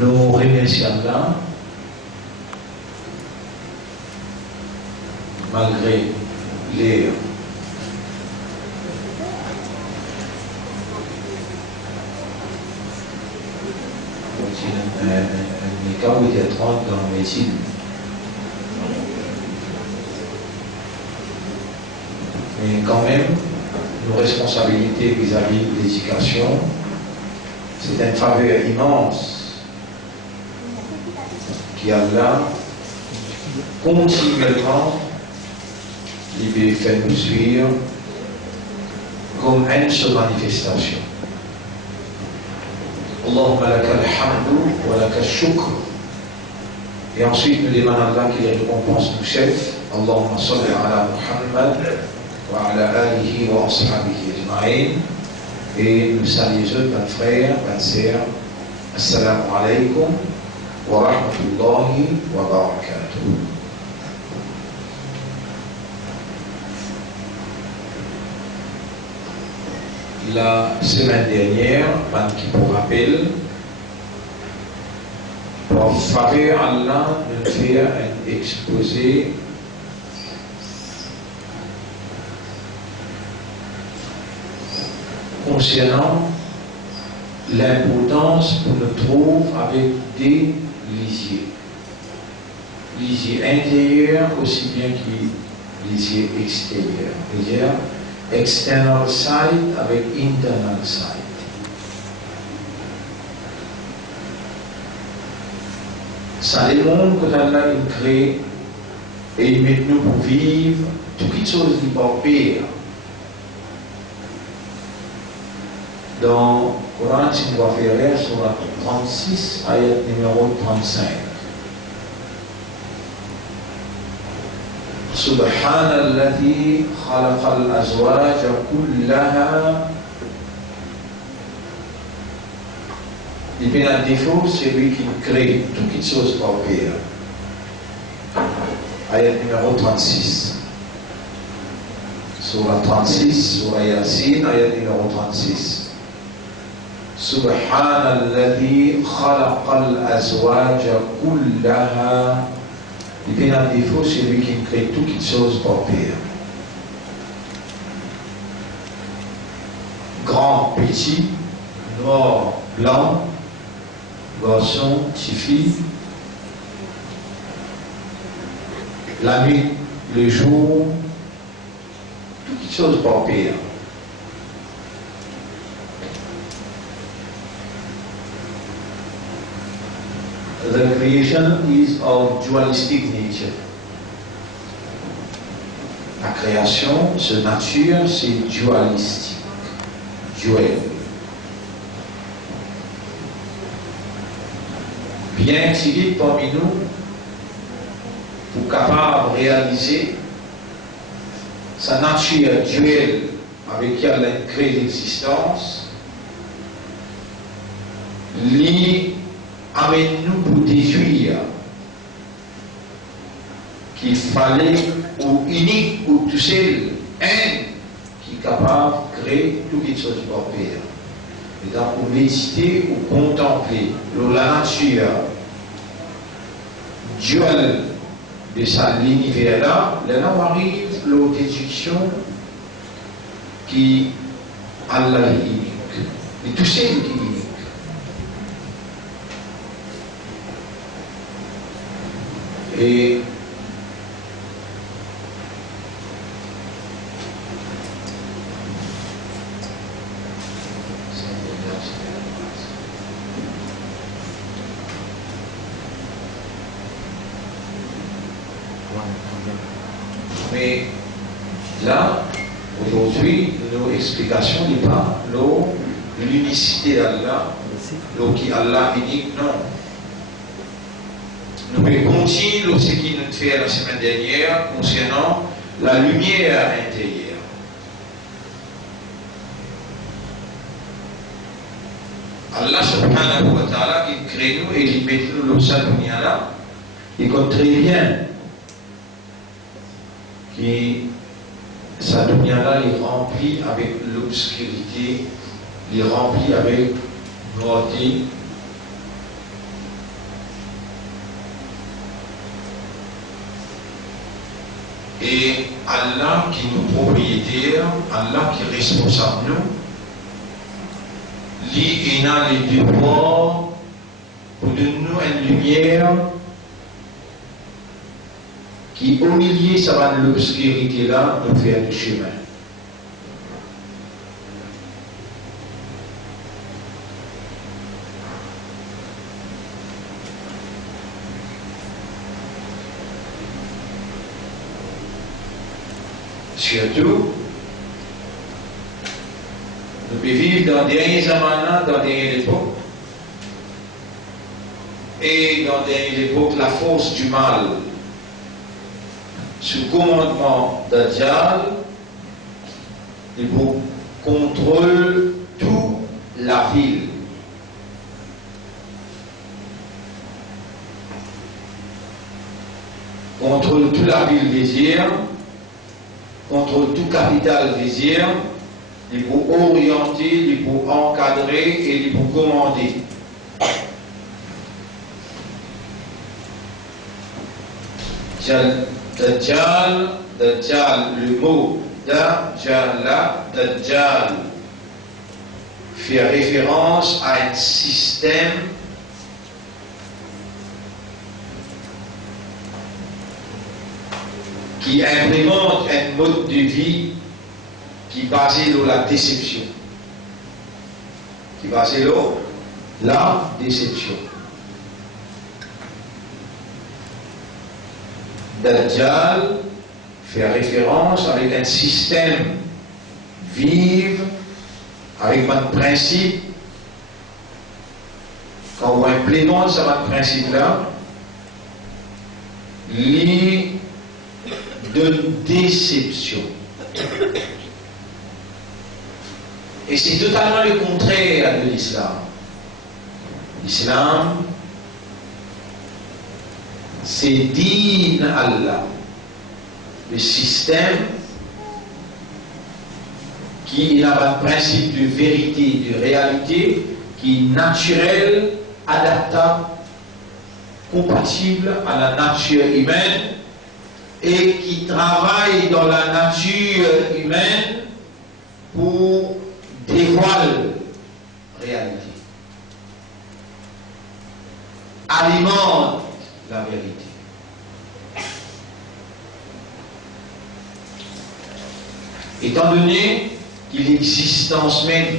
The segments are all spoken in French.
Nous remercions Allah malgré les cas où il y a 30 dans la médecine. Mais quand même, nos responsabilités vis-à-vis de l'éducation, c'est un faveur immense qui Allah continuellement il fait nous suivre comme une seule manifestation. Allahumma laka al-hamdu wa laka al-shukr. Et ensuite nous demandons à Allah qu'il récompense nos chefs. Allahumma salli ala Muhammad wa ala alihi wa ashabihi ajma'in. Et nous saluons les autres, mes frères, mes sœurs. Assalamu alaikum wa rahmatullahi wa barakatuh. La semaine dernière, qui pour rappel, pour faveur Allah nous faire un exposé concernant l'importance qu'on nous trouve avec des lisiers. Lisiers intérieurs aussi bien que lisiers extérieurs. C'est-à-dire external side avec internal side. Ça démontre que Allah il crée et il met nous pour vivre toutes les choses qui peuvent pire. Dans le Coran, si on va faire sur la 36, ayat numéro 35. سبحان الذي خلق الأزواج كلها. Il y a un défaut, c'est lui qui crée toutes les choses par pire. Ayat numéro 36. Surah 36, Surah Yasin, ayat numéro 36. سبحان الذي خلق الأزواج كلها. Il y a un défaut, c'est lui qui crée toutes les choses par pire. Grand, petit, noir, blanc, garçon, petite fille, la nuit, le jour, toutes les choses par pire. The creation is of dualistic nature. La création, ce nature, c'est dualistique. Duel. Bien tiré parmi nous pour capable de réaliser sa nature duel avec laquelle elle crée l'existence, amène-nous pour déduire qu'il fallait ou unique ou tout seul un qui est capable de créer toutes les choses par pire. Et donc pour méditer ou contempler la nature duel de l'univers là, là arrive la déduction qui Allah est unique. Et tout seul qui est unique. Et mais là, aujourd'hui, nos explications n'est pas l'unicité d'Allah, qui Allah unique, non. Nous pouvons continuer ce qui nous fait la semaine dernière concernant la lumière intérieure. Allah subhanahu wa ta'ala, il crée nous et il met nous le salunia là, il compte très bien qui sa dunya-là est remplie avec l'obscurité, il est rempli avec noirté. Et Allah qui nous propriétaire, Allah qui est responsable nous, lui il a les devoirs pour donner nous une lumière qui au milieu ça va de l'obscurité là nous faire du chemin. Surtout, nous pouvons vivre dans des derniers zamanats, dans des dernières époques. Et dans des dernières époques, la force du mal, sous commandement d'Adjal, il contrôle toute la ville. Contrôle toute la ville désir. Contre tout capital désir, il faut orienter, il faut encadrer et il faut commander. Dajjal, le mot Dajjal fait référence à un système qui implémente un mode de vie qui est basé sur la déception. Qui est basé sur la déception. Dajjal fait référence avec un système vivre, avec un principe. Quand on implémente ce principe-là, de déception. Et c'est totalement le contraire de l'islam. L'islam, c'est din Allah, le système qui a un principe de vérité, de réalité, qui est naturel, adaptable, compatible à la nature humaine, et qui travaille dans la nature humaine pour dévoiler la réalité. Alimente la vérité. Étant donné qu'il y a l'existence même,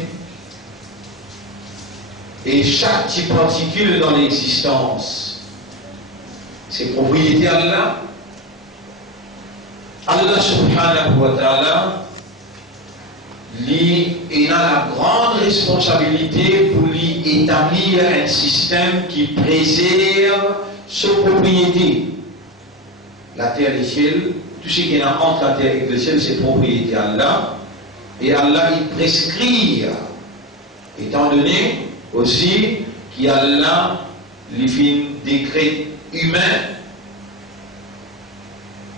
et chaque petite particule dans l'existence, c'est propriété d'Allah. Allah subhanahu wa ta'ala, il a la grande responsabilité pour lui établir un système qui préserve sa propriété. La terre et le ciel, tout ce qui est entre la terre et le ciel, c'est propriété d'Allah. Et Allah, il prescrit, étant donné aussi qu'Allah, il fait un décret humain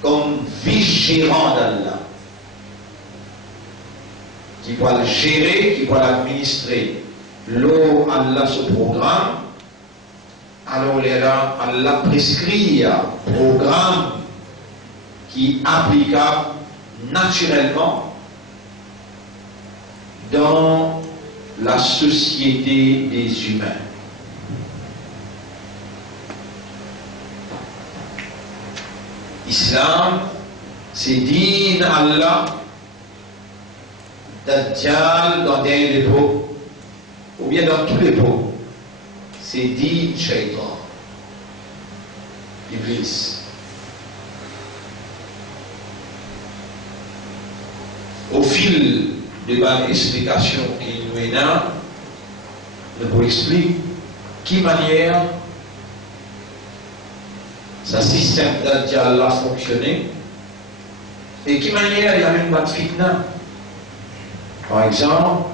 comme vice-gérant d'Allah, qui va le gérer, qui va l'administrer. L'eau, Allah ce programme, alors Allah prescrit un programme qui est applicable naturellement dans la société des humains. Islam, c'est din Allah, Dajjal dans des époques, ou bien dans tous les époques, c'est din Shaitan, Iblis. Au fil de bonnes explications qui nous est je vous explique qui manière ce système Dajjal a fonctionné et qui manière il y a même pas de fitna. Par exemple,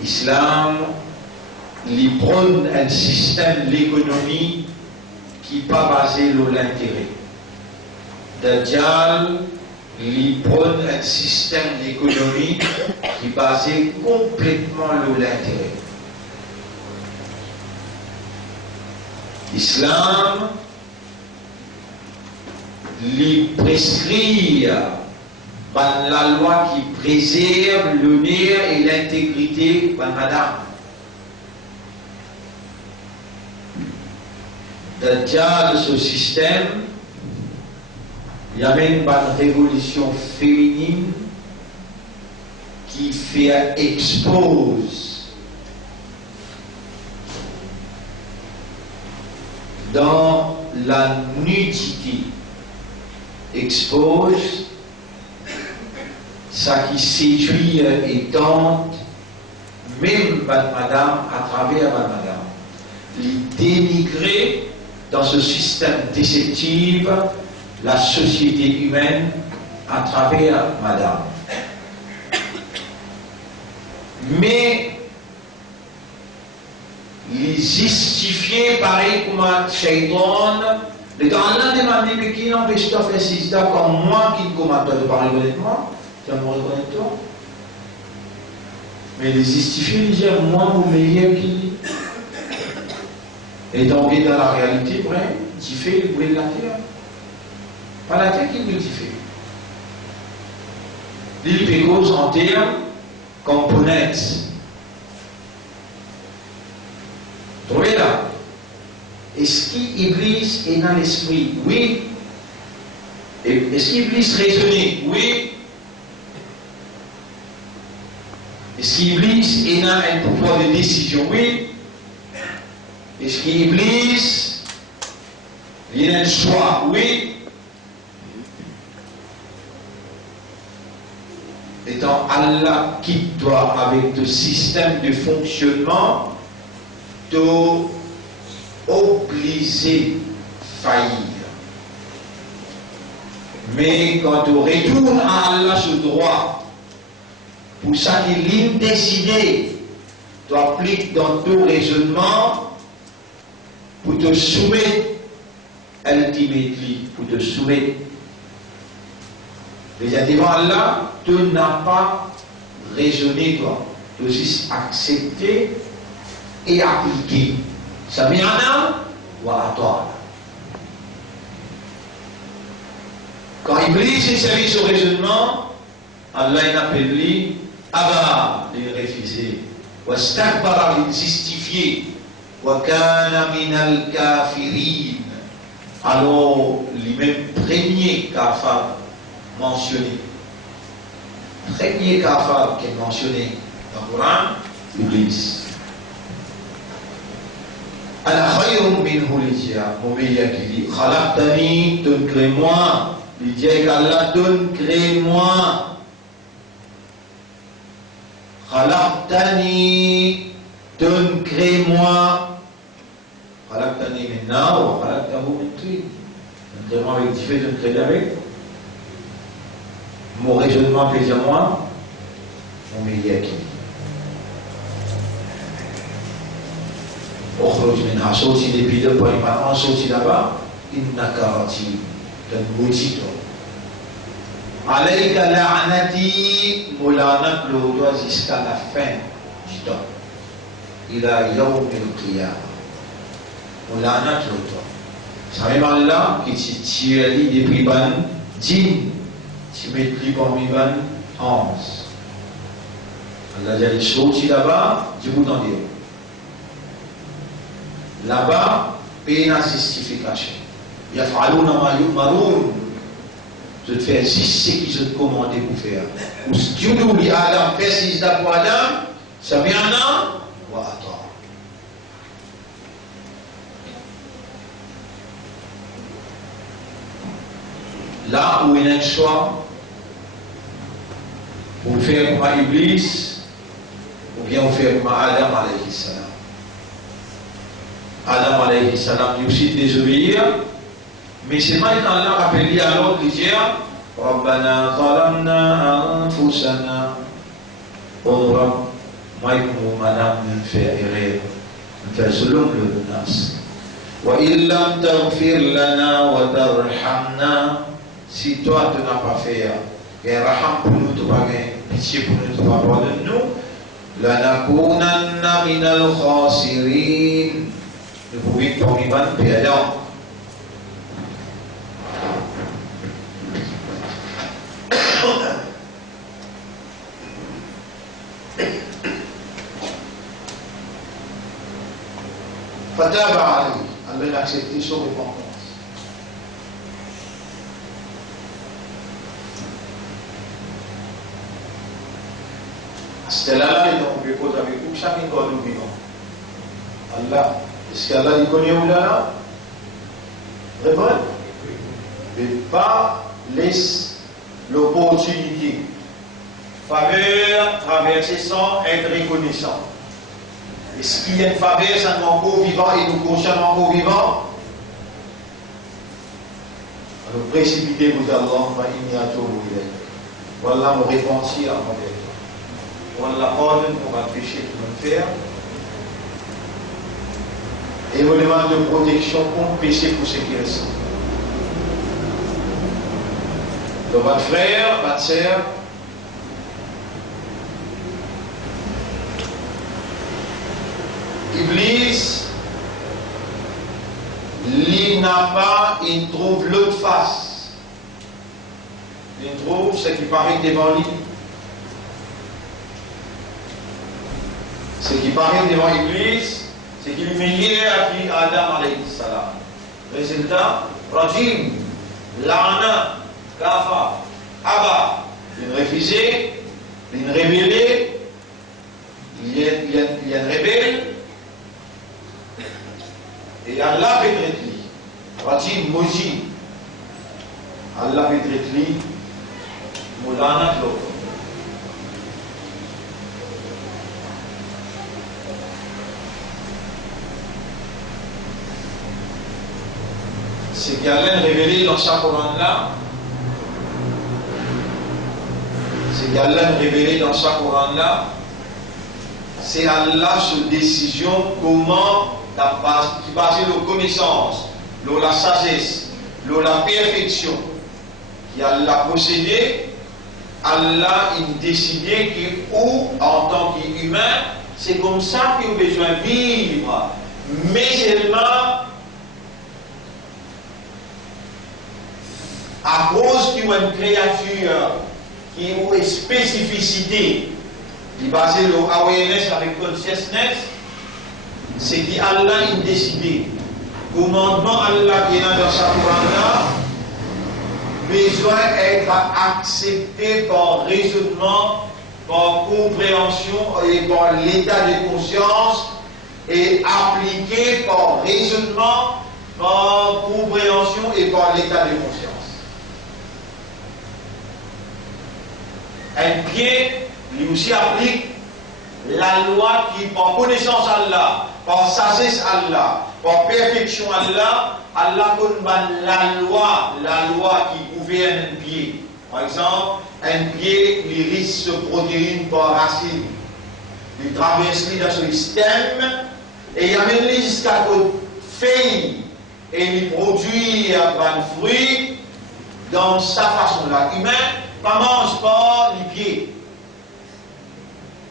l'islam il prône un système de l'économie qui n'est pas basé sur l'intérêt. Dajjal il prône un système économique qui est basé complètement sur l'intérêt. L'islam lui prescrit la loi qui préserve l'honneur et l'intégrité de madame. Dans le cadre de ce système, il y a même une révolution féminine qui fait expose dans la nudité, expose ça qui séduit et tente même madame à travers madame. Les dénigrer dans ce système déceptif la société humaine à travers madame. Mais les justifier pareil comme un shaitan, le temps là demandé qui n'empêche pas de faire ça comme moi qui ne commande pas de parler honnêtement, tu vas me reconnaître toi. Mais les justifier, ils disent moi ou meilleur qui. Et donc dans la réalité, vrai, tu fais le bruit de la terre. Pas la terre qui veut tu fais. L'île Pécose en termes components. Trouvez là. Est-ce qu'Iblis est dans l'esprit? Oui. Est-ce qu'Iblis raisonne? Oui. Est-ce qu'Iblis est dans un pouvoir de décision? Oui. Est-ce qu'Iblis il a un choix? Oui. Étant Allah qui doit avec le système de fonctionnement obligé faillir. Mais quand on retourne à Allah ce droit, pour ça qu'il est décidé, tu appliques dans ton raisonnement pour te soumettre ultimately, pour te soumettre. Mais devant Allah, tu n'as pas raisonné toi, tu as juste accepté et appliqué. Sami'ana wa ata'na. Quand Iblis est servi au raisonnement, Allah appelle lui Abba, il refusé. Wastakbara, il justifié. Wa kana minal kafirin. Alors, les mêmes premiers kafar mentionnés. Premier kafar qui est mentionné dans le Coran, Iblis. Ana khayrun minhu l'idya, mon meilleur qui dit Khalaqtani, donne crée-moi. L'idya qu'Allah donne crée-moi. Khalaqtani, donne crée-moi. Khalaqtani min nar wa khalaqtahu min tin. Crée-moi avec du fait de créer avec. Mon raisonnement fait dire moi, mon meilleur qui dit. اخرج منها صوتي depuis le point par sorti là-bas innaka rajim dan maudit toi alayka la'nati mulanat le doigt jusqu'à la fin du temps ila yawm al-qiyamah mulanat le doigt ça même Allah qui tire lui depuis ban djinn tu mets lui parmi ban 11 Allah dit sorti là-bas je vous en dis là-bas, il y a une justification. Il y a je te fais juste ce qu'ils ont commandé pour faire. Ou si Dieu dit Adam, fais ce qu'il pour Adam, ça vient là, ou attends. Là où il y a un choix, pour faire comme Iblis, ou bien pour faire comme Adam alayhi salam. Adam alayhi salam dit aussi désobéir, mais c'est maintenant Allah rappelé alors qu'il dit Rabbana zalamna anfusana. Oh Rabb, moi et mon madame nous fait errer, nous fait selon le nas. Wa illam taghfir lana wa tarhamna, si toi tu n'as pas fait il y a raham pour nous, tout pas pitié pour nous, tout pas pardonne nous. Lanakunanna minal khasirin. Nous pouvons vivre parmi les perdants. Fataba Ali, Allah a accepté son repentance. C'était là, et donc on peut poser avec vous, chacun doit nous vivre. Allah, est-ce qu'Allah il connaît où là? Répondez. Mais pas laisse l'opportunité. Faveur, traverser sans être reconnaissant. Est-ce qu'il y a une faveur, ça nous encore vivant et nous consciemment encore vivant? Alors précipitez-vous d'Allah, voilà me repentir à mon Dieu. Voilà pardonne pour un péché que nous faire. Et vous demande de protection contre le péché pour ce qui reste. Donc votre frère, votre sœur, Iblis, il n'a pas, il trouve l'autre face. Il trouve ce qui paraît devant lui. Ce qui paraît devant Iblis, c'est qu'il est meilleur à Adam alayhi salam. Résultat, Rajim, Lana, Kafa, Abba, il refusé, il rébellé, il y a un rebelle. Et Allah peut traiter lui. Rajim, Moji. Allah peut traiter lui. Moulana, l'autre. C'est qu'Allah révélé dans sa Coran-là. C'est qu'Allah révélé dans sa Coran-là. C'est Allah sur décision comment qui base sur la connaissance, la sagesse, la perfection qui Allah possédé. Allah il décidé que ou en tant qu'humain, c'est comme ça qu'il a besoin de vivre. Mais seulement à cause d'une créature qui a une spécificité, qui est basée sur awareness avec consciousness, c'est qu'Allah a décidé. Commandement Allah qui est dans sa Coran, besoin d'être accepté par raisonnement, par compréhension et par l'état de conscience et appliqué par raisonnement, par compréhension et par l'état de conscience. Un pied, lui aussi applique la loi qui, par connaissance Allah, par sagesse Allah, par perfection Allah, Allah connaît la loi qui gouverne un pied. Par exemple, un pied, il risque de protéines par racine. Il traverse dans ce système et il amène jusqu'à côté feuille et il produit un fruit dans sa façon-là. Humain, pas mange pas les pieds.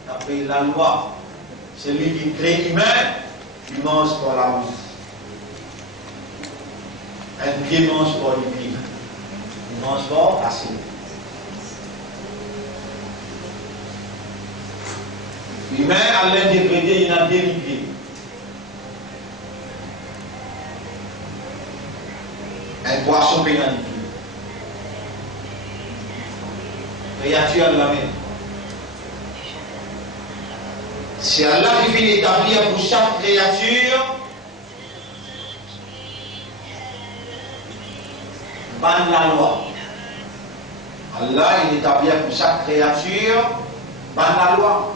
Après la loi, celui qui crée humain, il mange par la bouche. Un pied mange par les pieds. Il mange pas assez. L'humain, à l'interpréter, il a des pieds. Un poisson pénalisé. Créature de la mer. C'est Allah qui fait établir pour chaque créature la loi. Allah il établit pour chaque créature la loi.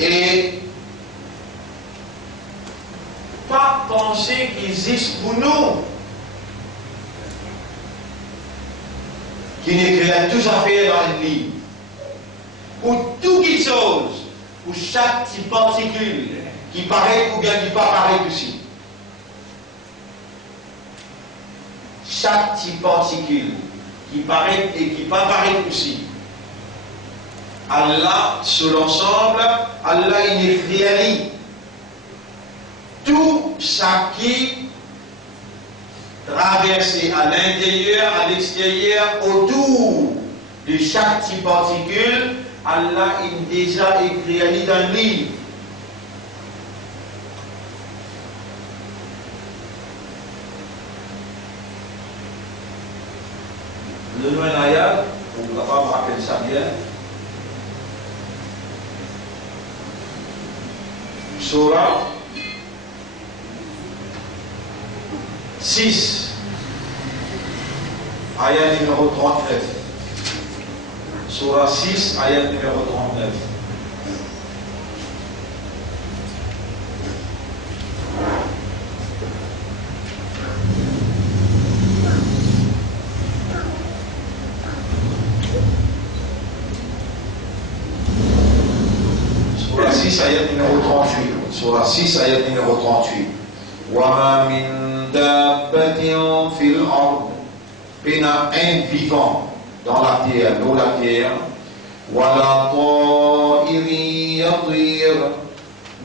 Et pas penser qu'il existe pour nous. Qui n'est créé tout à fait dans une ligne. Pour toute chose, pour chaque petite particule qui paraît ou bien qui ne pas paraît aussi. chaque petite particule qui paraît et qui pas paraît aussi. Allah, sur l'ensemble, Allah il est réaliste. Tout ça qui traverse à l'intérieur, à l'extérieur, autour de chaque petite particule, Allah il déjà écrit dans le livre. Le nom est ayat, vous ne pouvez pas me rappeler ça bien. Surah 6, ayat numéro 39. Surah 6, ayat numéro 39. Surah 6, ayat numéro 38. Surah 6, ayat numéro 38. Wa ma min dabbatin fil ard. Pena un vivant dans la terre, dans la terre. Wala ta'irin yatir.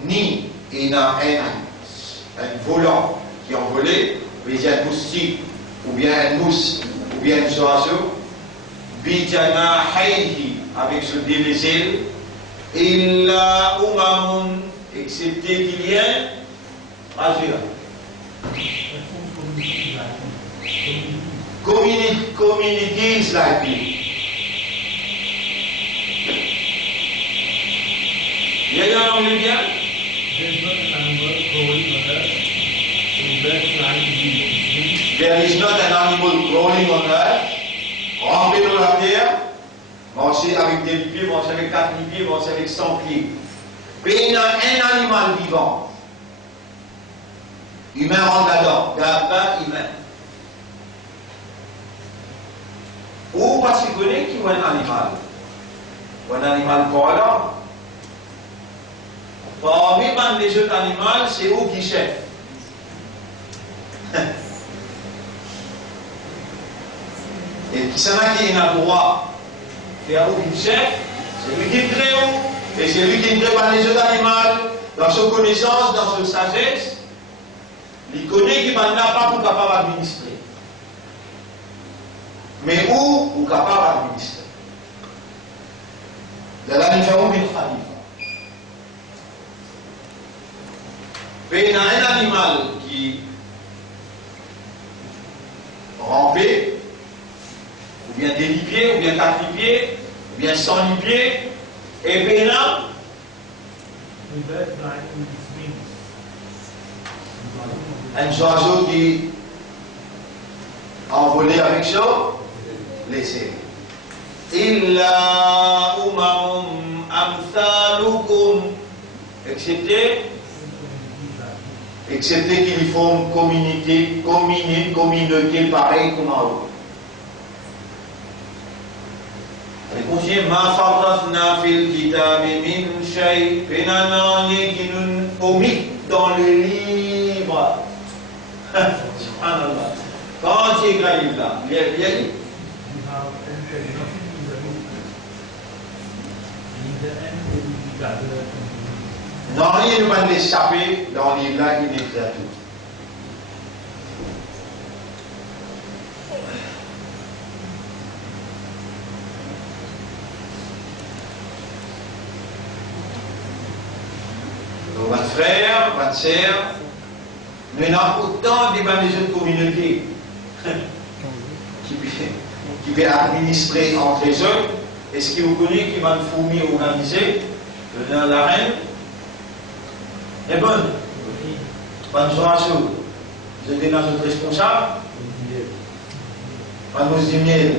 Ni ina un volant qui est envolé, mais il y a un moustique, ou bien un mousse, ou bien un oiseau. Bijana hayhi, avec ce délaissé. Illa umamun, excepté qu'il y ait Azura. Communities like me. Il y a un anglais bien? There is not an animal crawling on earth. Rampé dans la terre. Marcher avec des pieds, marcher avec 4000 pieds, marcher avec 100 pieds. Mais il y a un animal vivant. Humain rentre là-dedans. D'abord, humain. Ou parce qu'il connaît qui est un animal. Ou un animal parlant. Parmi les autres animaux, c'est où qui chef. Et qui s'en a qui a le droit. Et à où qui chef, c'est lui qui crée où. Et c'est lui qui crée par les autres animaux, dans sa connaissance, dans sa sagesse. Il connaît qu'il n'a pas pour capable d'administrer. Mais où capable d'administrer. De la différence d'une famille. Mais il y a un animal qui rampait, ou bien des pieds, ou bien 4 pieds, ou bien 100 pieds, et puis là, un oiseau qui a envolé avec ça, laissé. Illa umam amthalukum, excepté qu'ils font communauté pareille comme à eux. Réponse ma farratna fil kitabi min shay, pénanani qui nous omit dans le livre. Subhanallah. Quand il est grave là, il est bien dit. Non, rien ne va l'échapper dans les livres là qui décrit tout. Donc, votre frère, votre sœur, maintenant, autant des jeunes communautés qui veulent administrer entre les autres, est-ce que vous connaissez qui va une fourmi organisée dans l'arène? Eh bien, pas de soration. Vous êtes dans notre responsable? Pas de du miel.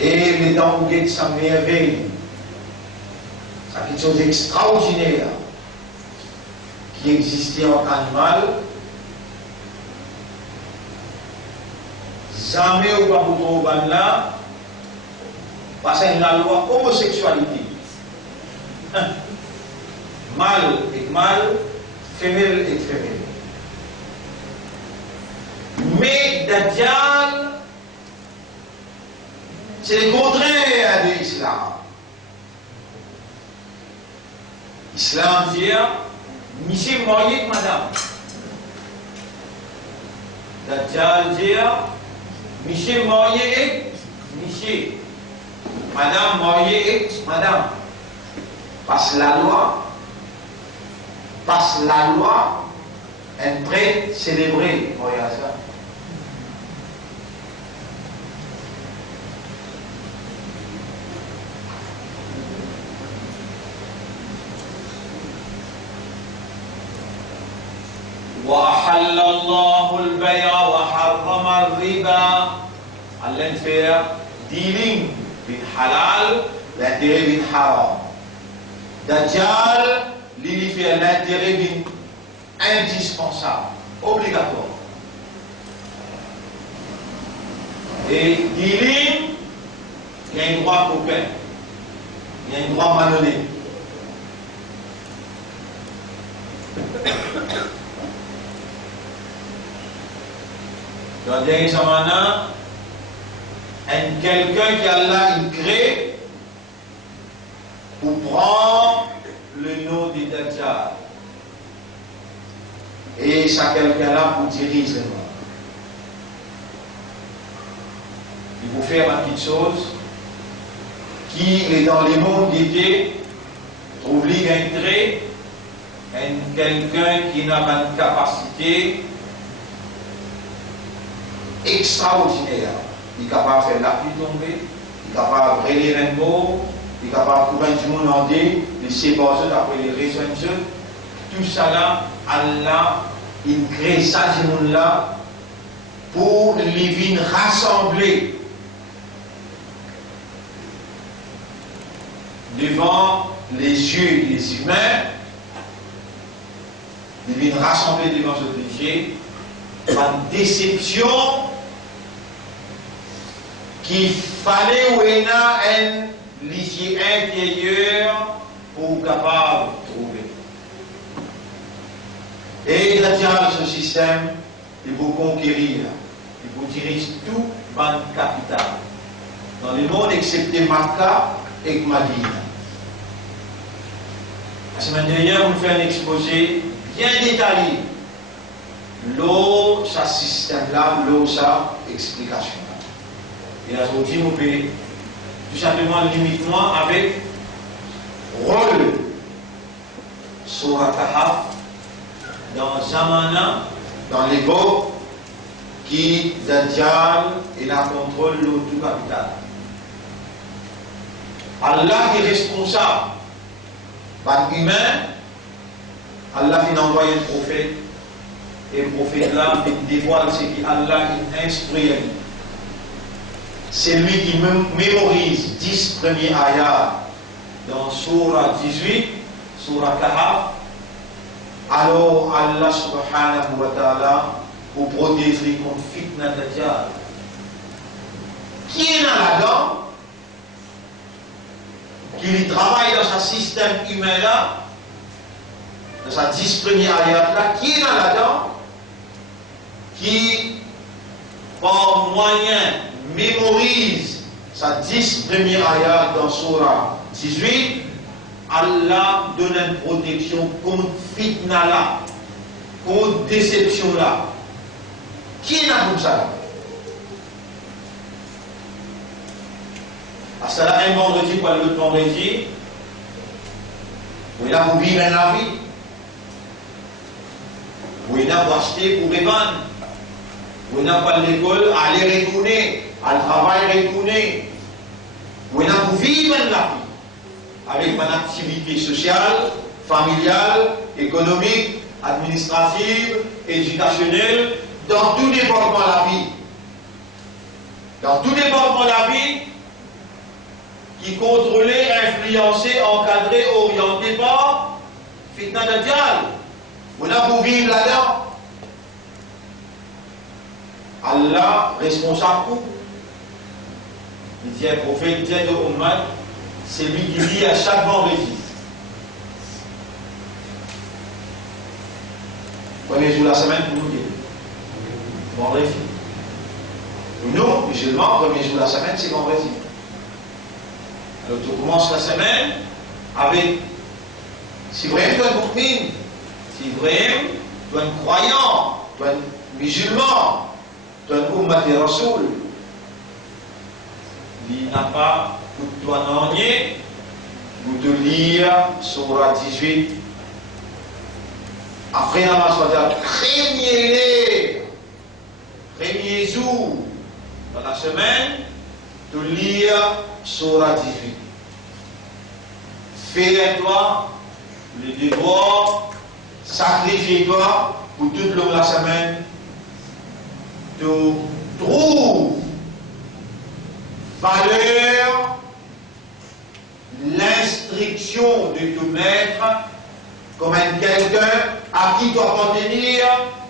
Et les dents où il s'en merveille. C'est quelque chose d'extraordinaire qui existait entre animal. Jamais au Babouto là, parce que la loi homosexualité. Mâle et mâle, femelle et femelle. Dajjal, c'est le contraire de l'islam. Islam dit, monsieur marié avec madame. Dajjal dit, monsieur marié avec monsieur. Madame mariée avec madame. Passe la loi, un prêtre célébré. Regarde ça. وأحل الله البيع وحرم الربا. Allah fait dealing bin halal, l'intérêt bin haram. Dajjal, lui fait l'intérêt bin indispensable, obligatoire. Et dealing, il y a un droit copain, il y a un droit malhonnête. Dans des zamana, quelqu'un qui Allah crée pour prendre le nom de Dajjal. Et ça quelqu'un-là pour diriger le monde. Il faut faire une petite chose qui est dans les mondes d'été, trouve-lui un trait, quelqu'un qui n'a pas de capacité extraordinaire. Il est capable de faire la pluie tomber, il est capable de brûler les rainbows, il est capable de couper du monde entier, de s'ébaser d'après les raisons. Tout ça là, Allah, il crée ça du monde là pour les vignes rassembler devant les yeux des humains, les vignes rassemblées devant ce péché, par déception qu'il fallait ou un lycée intérieur pour capable de trouver. Et Dajjal, ce système, il faut conquérir, il faut diriger tout ban capital. Dans le monde, excepté Makkah et Madina. La semaine dernière, on fait un exposé bien détaillé. L'eau, ça système-là, l'eau, ça explication. Et aujourd'hui, on peut tout simplement limiter avec rôle sur la Kahaf dans Zamana, dans l'époque qui Dajjal et la contrôle l'eau tout capital. Allah est responsable. Par humain, Allah a envoyé un prophète. Et le prophète là, il dévoile ce qu'Allah instruit. C'est lui qui mémorise 10 premiers ayats dans Surah 18, Surah Kahaf. Alors Allah subhanahu wa ta'ala pour protéger contre fitna Dajjal. Qui est là-dedans? Qui travaille dans ce système humain là, dans sa 10 premiers ayats là, qui est là-dedans? Qui, par moyen, mémorise sa 10 premiers ayats dans Surah 18, Allah donne une protection contre fitna là, contre déception là. Qui est là comme ça? À cela, un vendredi, pas le vendredi, vous là, vous vivez la vie. Vous là, vous achetez pour répandre. Vous n'avez pas l'école, aller retourner, à le travail retourner. Vous n'avez pas vivre la vie avec une activité sociale, familiale, économique, administrative, éducationnelle, dans tout département de la vie. Dans tout département de la vie, qui contrôlé, influencé, encadré, orienté par fitna Dajjal. Vous n'avez pas vivre là-dedans. Allah responsable pour. Il dit un prophète, dit de Ummah, c'est lui qui dit à chaque vendredi. Premier jour de la semaine, pour nous dire. Vendredi. musulman, le premier jour de la semaine, c'est vendredi. Alors tu commences la semaine avec, si vraiment tu es un mu'min, si vraiment tu es un croyant, tu es un musulman, tu es un ummat de Rasoul, il n'a pas pour toi non vous te lire Surah 18. Après la masse, premier jour dans la semaine, de lire Surah 18. Fais-toi le devoir, sacrifie-toi pour toute la semaine. Tu trouves valeur l'instruction de ton maître comme un quelqu'un à qui tu appartenir,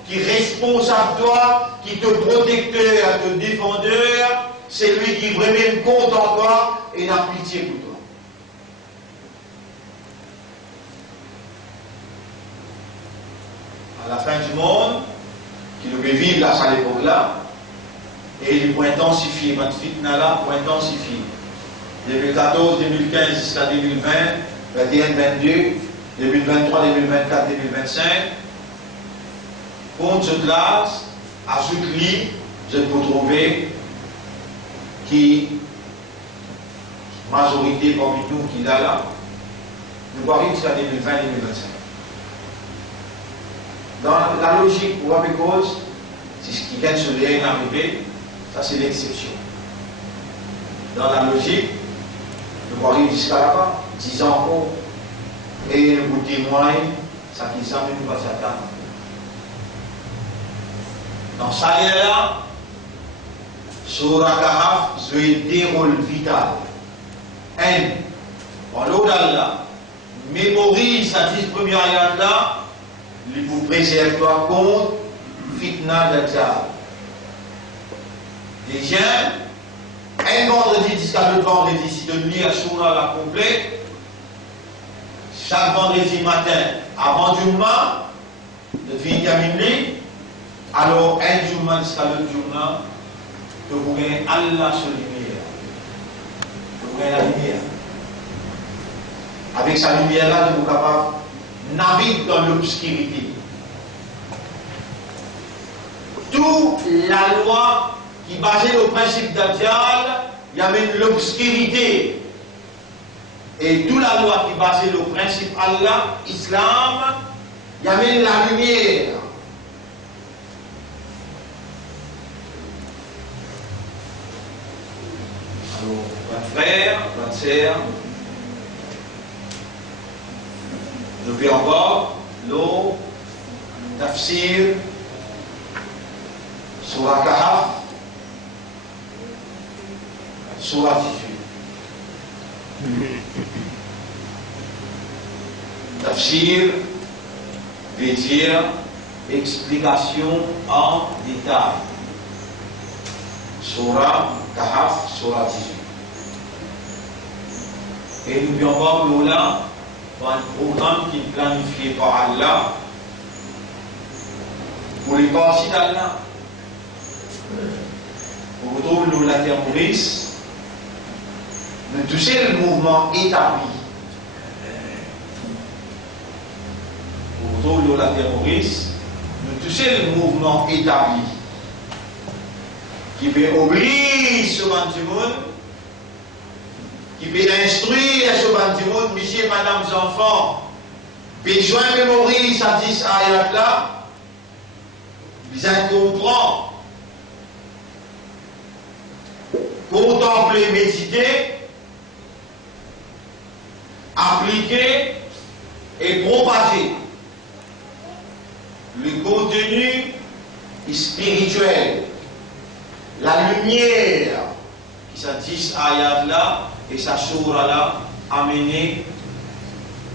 qui est responsable de toi, qui te protecteur, te défendeur, c'est lui qui vraiment compte en toi et n'a pitié pour toi. À la fin du monde, qui devait vivre là, à l'époque-là, et il faut intensifier, votre fitna là, pour intensifier. 2014, 2015 jusqu'à 2020, 21, 22, 2023, 2024, 2025. Pour cette classe, ajoute-lui, je peux trouver qui, majorité parmi nous qui est là, nous arrivons jusqu'à 2020, 2025. Dans la logique, pour avoir cause, c'est ce qui vient de se arriver, ça c'est l'exception. Dans la logique, nous arrivons jusqu'à là-bas, 10 ans encore, et nous vous témoignons, ça qui jamais nous va s'attendre. Dans ça là, Surah Kahf joue des rôles vitaux. En l'eau d'Allah, mémorise sa 10 premières ayats là, il vous préserve toi contre fitna d'Adjal. Déjà, un vendredi jusqu'à l'autre vendredi, si de lire Surah la complète, chaque vendredi matin, avant du mois, de Vinyaminli, alors un jour jusqu'à l'autre jour, de vous gagner Allah sur lumière. De vous gagner la lumière. Avec sa lumière-là, de vous capable de naviguer dans l'obscurité. Toute la loi qui basait le principe d'Adjal, il y avait l'obscurité. Et toute la loi qui basait le principe Allah, Islam, il y avait la lumière. Alors, mon frère, ma sœur, nous pouvons encore le tafsir Surah Kahf, Surah 18. Tafsir veut dire explication en détail. Surah Kahf, Surah 18. Et nous pouvons voir là dans un programme qui est planifié par Allah pour les parties d'Allah. On retrouve la terroriste, de toucher le mouvement établi. On retrouve la terroriste, de toucher le mouvement établi. Qui peut obliger ce monde, qui peut instruire ce monde, messieurs et madame enfants, besoin de mémorise à 10 ayats là, besoin de comprendre. Contempler, méditer, appliquer et propager le contenu spirituel, la lumière qui sont 10 ayats là et sa sourate là amenée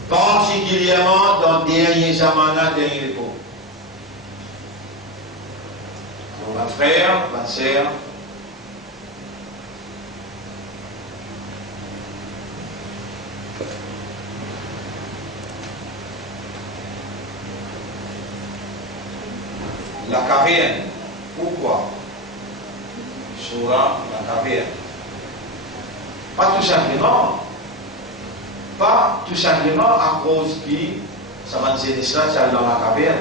particulièrement dans les derniers zamana, derniers époques. Mon frère, ma sœur, la caverne. Pourquoi? Surah la caverne. Pas tout simplement à cause qui ça va dire ça, c'est dans la caverne.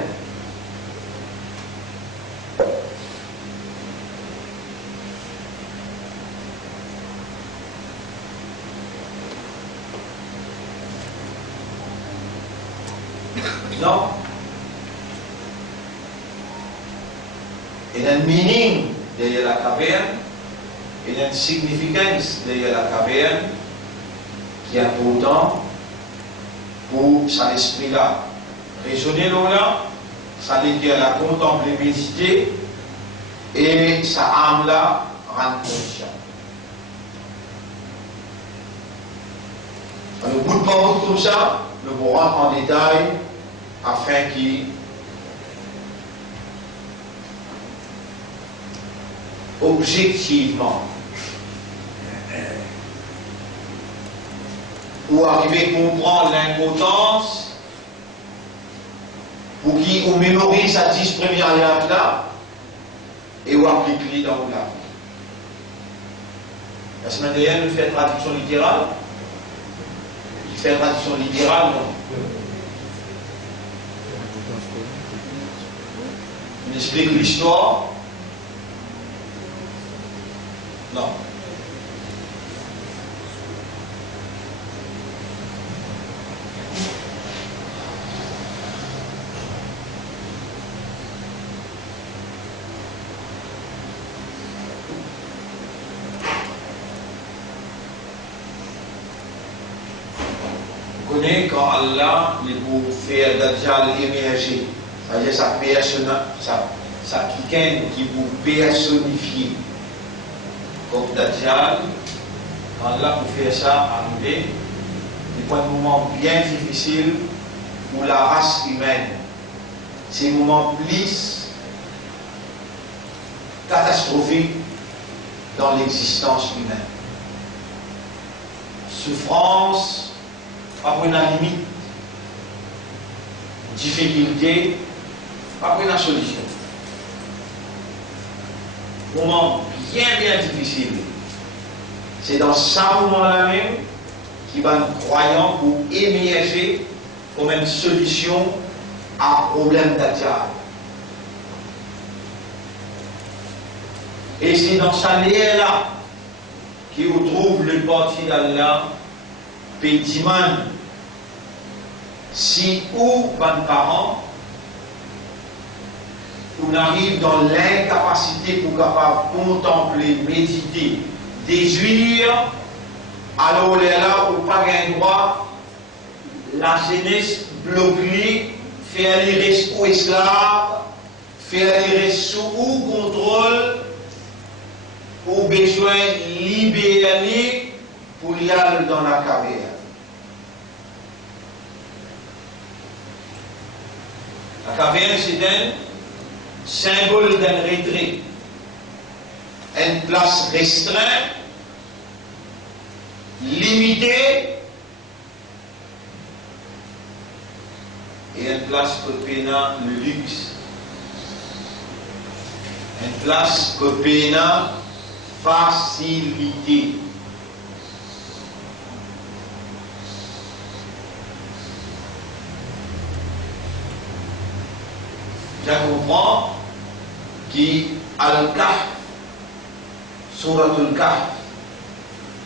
Non. Il y a un meaning derrière la caverne, il y a une significance derrière la caverne qui est important pour cet esprit-là. Raisonner là, ça veut dire la contempler, méditer, et sa âme-là rend conscient. Alors, bout de bout comme ça, nous vous rentre en détail afin qu'il objectivement pour arriver à comprendre l'impotence, pour qu'on mémorise à 10 premières lettres là et on applique dans la vie. La semaine dernière, nous faisons traduction littérale. Il fait traduction littérale, non? On explique l'histoire. Non. Vous connaissez quand Allah vous fait Dajjal émerger, c'est-à-dire ça quelqu'un qui vous personnifie. Comme Dajjal, quand Allah vous fait ça arriver, c'est un moment bien difficile pour la race humaine. C'est un moment plus catastrophique dans l'existence humaine. Souffrance, pas pour une limite. Difficulté, pas pour une solution. Moment bien difficile. C'est dans ce moment-là même qu'il va être croyant pour émerger comme une solution à un problème d'Adjal. Et c'est dans sa lien-là qu'on trouve le parti d'Allah, Pédiman, si ou van parents, on arrive dans l'incapacité pour capable contempler, méditer, déduire, alors là où pas un droit, la jeunesse bloquée, faire les restes aux esclaves, faire les restes sous contrôle, au besoin libérer pour y aller dans la caverne. La caverne, c'est un symbole d'un retrait, une place restreinte, limitée, et une place que pénal le luxe, une place que pénal facilité. Je comprends qui Al-Kahf, Surah Al-Kahf,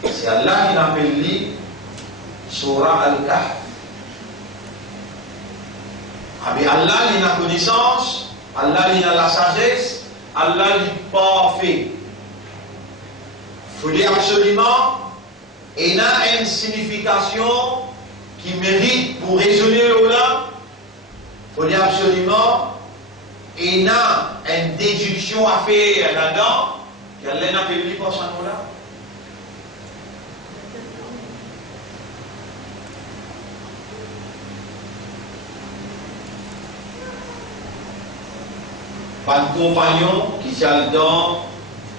c'est Allah qui l'appelle lui Surah Al-Kahf. Mais Allah il a la connaissance, Allah il a la sagesse, Allah il est parfait. Il faut dire absolument, il a une signification qui mérite pour raisonner là. Il faut dire absolument, il a une déduction à faire là-dedans, qu'Allah n'a pas eu pour ce nom-là. Pas de compagnon qui tient dedans,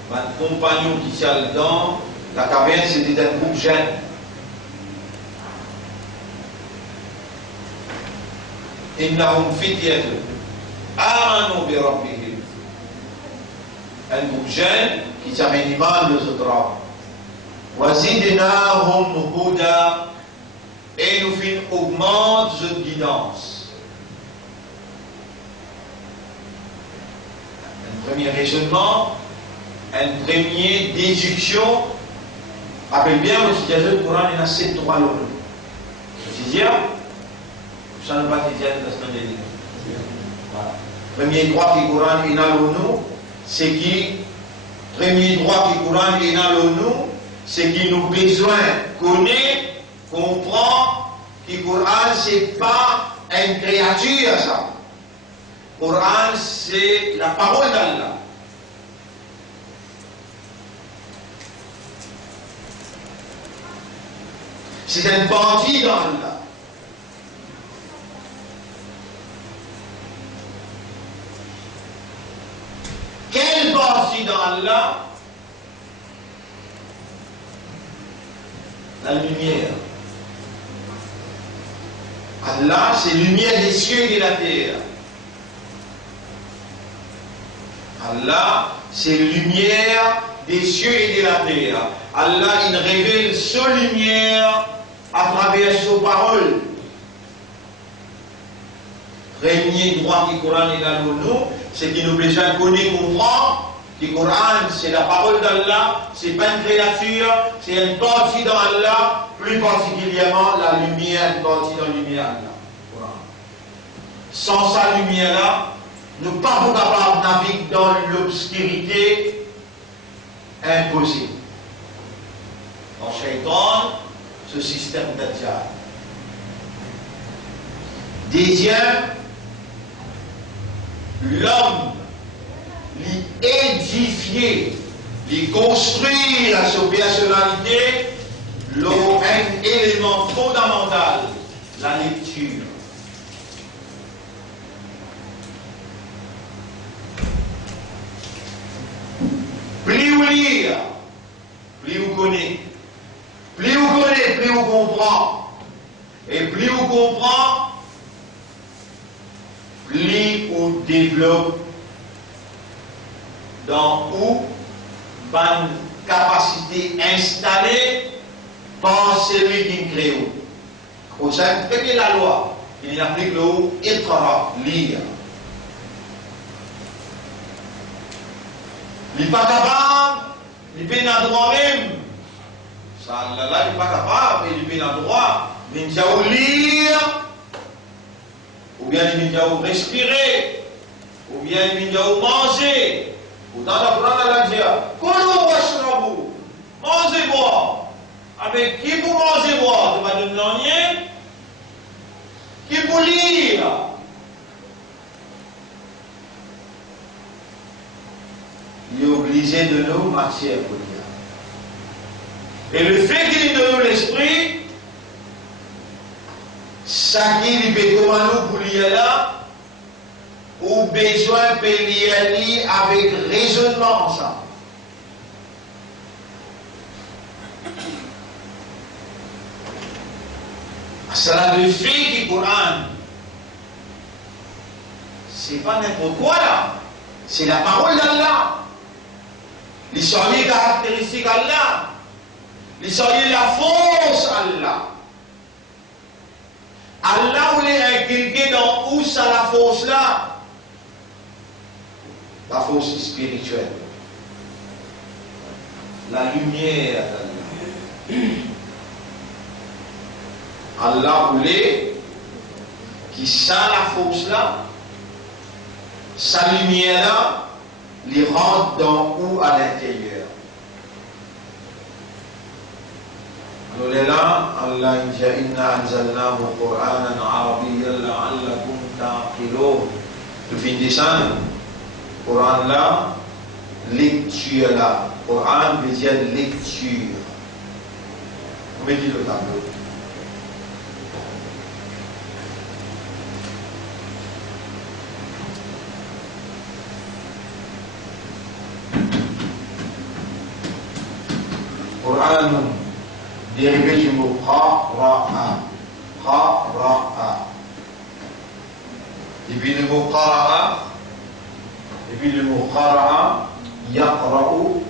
pas de compagnon qui tient dedans, la caverne c'était un groupe jeune. Innahum fityatun amanu bi rabbihim un groupe jeune qui s'aménimale les autres. Wazidnahum huda, et nous fin augmente cette guidance. Un premier raisonnement, une première déduction. Rappelle bien, le Coran il a 7 droits l'homme. Je disais, ça ne va pas dire la semaine dernière. Voilà. Premier droit qui Coran il a l'ONU, c'est qui, premier droit qui Coran il a l'ONU, c'est qui nous besoin connaître, comprendre que le Coran c'est pas une créature ça. Le Coran c'est la parole d'Allah. C'est une partie dans Allah. Quelle partie dans Allah? La lumière. Allah, c'est lumière des cieux et de la terre. Allah, c'est lumière des cieux et de la terre. Allah, il révèle sa lumière à travers sa parole. Premier droit du Coran est dans nous, c'est qu'il nous besoin de connaître, comprendre que le Coran, c'est la parole d'Allah, c'est pas une créature, c'est une partie dans Allah, plus particulièrement la lumière, une partie dans la lumière d'Allah. Sans sa lumière-là, nous ne sommes pas capables de naviguer dans l'obscurité impossible. Dans Shaitan, ce système d'Adjal. Deuxième, l'homme l'édifier, les construire à sa personnalité, un élément fondamental, la lecture. Plus vous lire, plus vous connaissez. Plus vous connaissez, plus vous comprenez. Et plus vous comprenez, plus vous développez dans où une capacité installée par celui qui crée. Au sein de la loi, il applique le haut Iqra, lire. Il n'est pas capable, il n'est pas dans droit même. Ça, là, il n'est pas capable, il n'est pas dans droit. Il n'y a pas lire, ou bien il n'y a pas respirer, ou bien il n'y a pas manger. Dans la Coran, Allah dit, Koulou washrabou, mangez boire. Avec qui vous mangez boire? De madame Lanier? Qui vous lire? Il est obligé de nous matière pour lire. Et le fait qu'il donne nous l'esprit, ça qui peut comment nous pour lire là, ou besoin de lire avec raisonnement ensemble. C'est le fait du Coran. C'est pas n'importe quoi là. C'est la parole d'Allah. Les soigner caractéristiques d'Allah. Les soigner la force Allah. Allah voulait inculquer dans où ça la force là. La force spirituelle. La lumière d'Allah. Allah voulait qu'il sent la force là, sa lumière là, les rentre dans où à l'intérieur. Nous là, Allah dit inna anzalnahu Qur'anan arabiyyan la'allakum ta'qilun. Le fin décembre, Coran là, lecture là. Coran veut dire lecture. On me dit le tableau. Coran dérivé du mot qara'a. Qara'a. Et puis le mot qara'a. Et puis le mot qara'a, yaqra'u.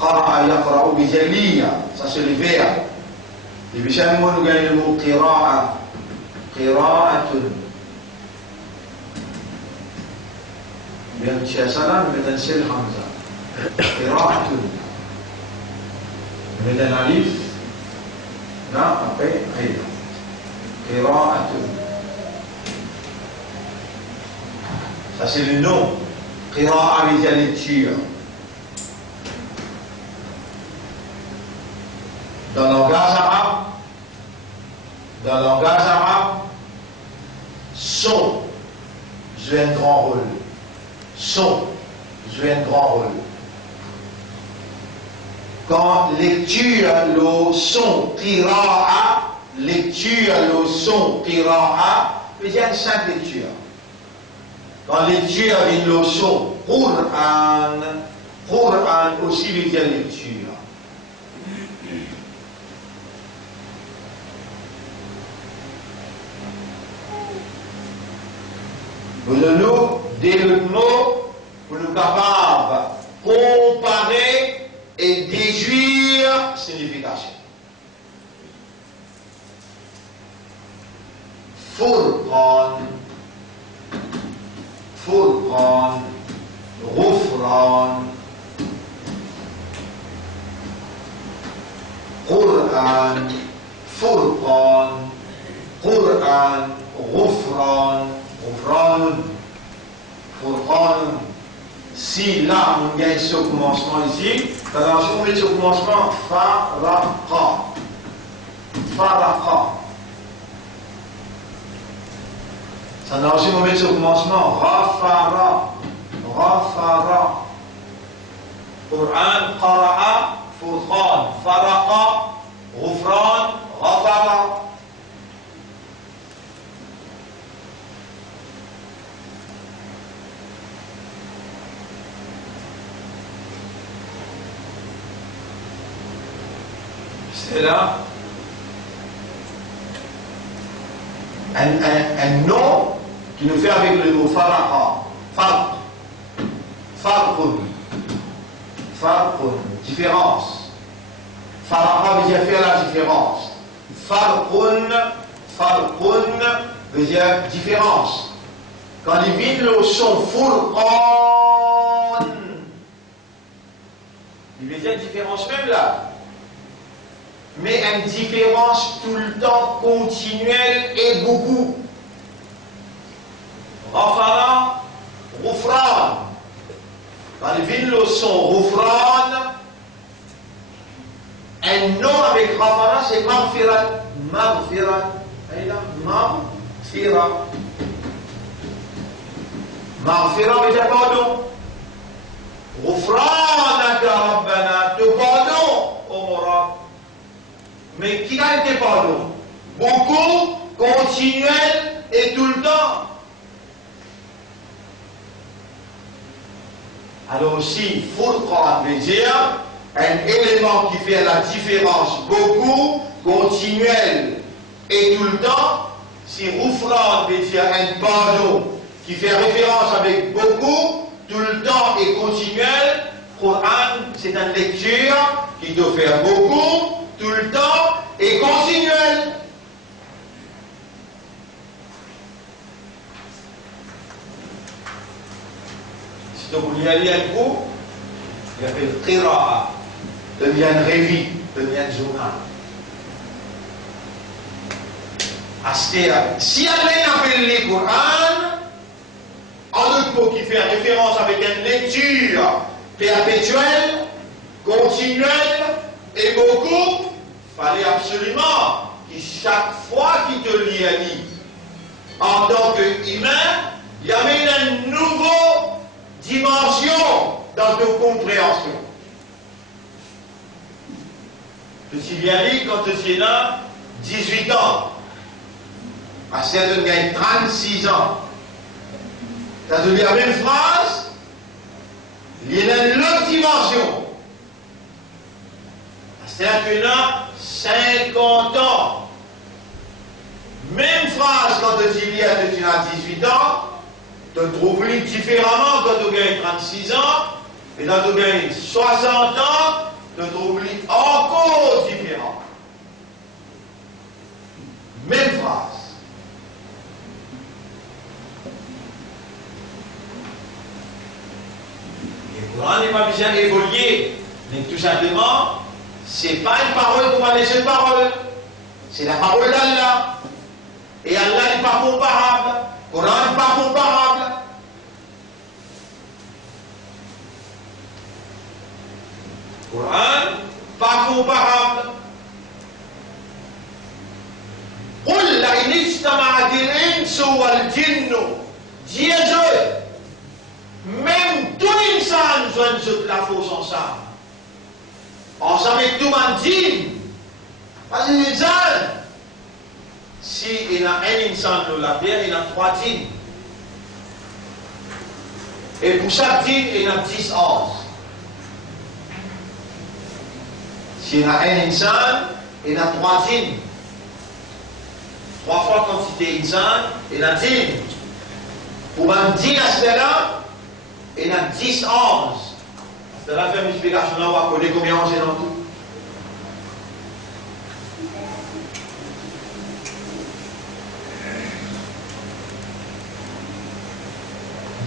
Qara'a yaqra'u bijaliya. Ça c'est le verbe. Et puis chaque mot nous gagne le mot qira'a. Qira'atun. Bien, chez Salah, nous mettons un seul hamza. Qira'atun. Nous mettons un alif. Là, après, aïe. Qira'atun. Ça c'est le nom. Qira'a veut dire lecture. Dans le langage arabe, son joue un grand rôle. Son joue un grand rôle. Quand lecture le son qira'a, lecture le son qira'a, veut dire une simple lecture. Quand lecture vient le son Qur'an, Qur'an aussi veut dire lecture. Pour nous, dès le mot, pour nous capables de comparer et déduire signification. Furqan, Furqan, Ghufran, Qur'an, Furqan, Qur'an, Ghufran, Ghufran, Furqan. Si là on gagne ce commencement ici, alors si on met ce commencement, Faraqa, Faraqa. Ça n'a aussi on met ce commencement, Rafara, Rafara. Qur'an, Qara'a, Furqan, Faraqa, Ghufran, Ghafara. C'est là un nom qui nous fait avec le mot faraqa, farq, farqun, farqun, différence. Faraqa veut dire faire la différence. Farqun, farqun veut dire différence. Quand il vient le son furqan, il veut dire différence même là. Mais une différence tout le temps continuelle et beaucoup. Rafara, Ghufran. Quand il vient le son Ghufran, un nom avec Rafara c'est Maghfirat. Maghfirat. Maghfirat. Maghfirat veut dire pardon. Ghufranaka Rabbana, te pardon, ô Murad. Mais qui a été pardon? Beaucoup, continuel et tout le temps. Alors aussi, Furqan veut dire un élément qui fait la différence beaucoup, continuel et tout le temps. Si Ghufran veut dire un pardon qui fait référence avec beaucoup, tout le temps et continuel, Qur'an c'est une lecture qui doit faire beaucoup, tout le temps et continuel. Si vous y allez un coup, il y avait le qira'a, devient un révi, devient un journal. Si elle appelle le Coran, en autre mot qui fait référence avec une lecture perpétuelle, continuelle et beaucoup, fallait absolument que chaque fois qu'il te lit un livre, en tant qu'humain, il y avait une nouvelle dimension dans nos compréhensions. Je suis bien dit quand tu es là, 18 ans, à certains gagnent 36 ans. Tu as dit la même phrase, il y a une autre dimension. À certains 50 ans. Même phrase quand tu lis à 18 ans, tu te trouves différemment quand tu gagnes 36 ans, et quand tu gagnes 60 ans, te trouves encore différent. Même phrase. Le Coran n'est pas besoin d'évoluer, mais tout simplement, c'est pas une parole qu'on va laisser une parole. C'est la parole d'Allah. Et Allah n'est pas comparable. Le Coran n'est pas comparable. Le Coran, pas comparable. قل لئن اجتمعت الإنس والجن Dieu, même tout l'insan joignent toute la force ensemble. Ensemble avec tout le monde. Parce que l'insan, si il y a un insan sur la terre, il y a 3 djinns. Et pour chaque djinn, il y a 10 anges. S'il y a un insan, il y a 3 djinns. 3 fois quantité insan, il y a 10. Pour un 10 aspects-là, il y a 10 anges. C'est la faire une explication là, on va connaître combien d'anges il y a dans tout.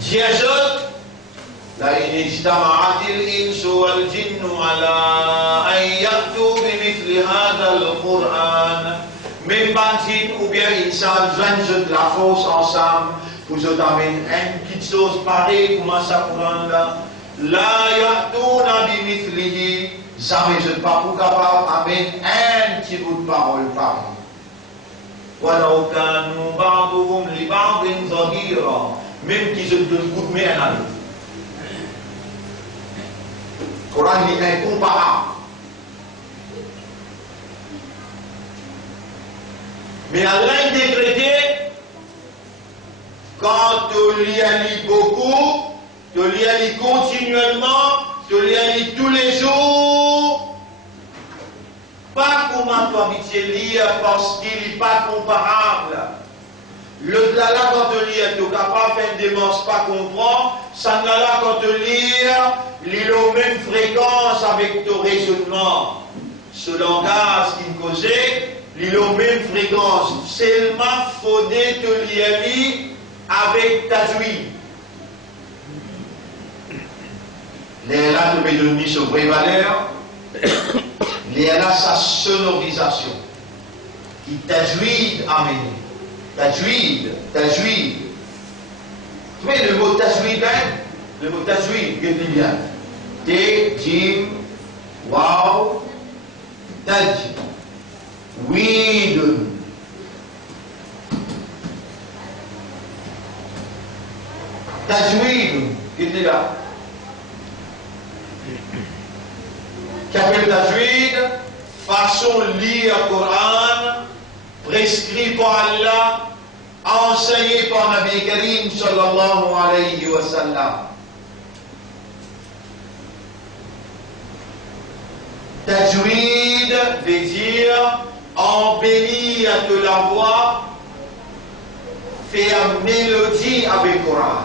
Dieu ajoute, لئن اجتمعت الإنس والجن على أن يأتوا بمثل هذا القرآن même bantine ou bien insan joignent la force ensemble pour se amener une petite chose pareille comme ça Coran là la ya'tuna bimithlihi jamais je ne pas pour capable amener un petit bout de parole pareil walau kanu ba'duhum li ba'din zahira même qu'ils se donnent coup de main à l'autre. Coran est incomparable. Mais Allah a décrété, quand tu lis beaucoup, tu lis continuellement, tu lis tous les jours, pas comment tu habitues lire parce qu'il n'est pas comparable. Le là quand tu lis, tu es capable de faire une démarche pas comprendre, ça là quand tu lis, il a la même fréquence avec ton raisonnement. Ce langage qui me causait, il a la même fréquence. Seulement, il faut te lire avec ta juive. Les là, tu peux donner sur vraie valeur. Les là, sa sonorisation. Qui tajwid amené. Tajwid. Tu vois le mot tajwid, hein? Le mot tajwid, que tu bien. T, jim, waw, taj. Weed. Tajwid, qui était là. Qu'appelle tajwid? Façon de lire le Coran, prescrit par Allah, enseigné par Nabi Karim sallallahu alayhi wa sallam. Tajwid veut dire embellir de la voix, faire mélodie avec le Coran.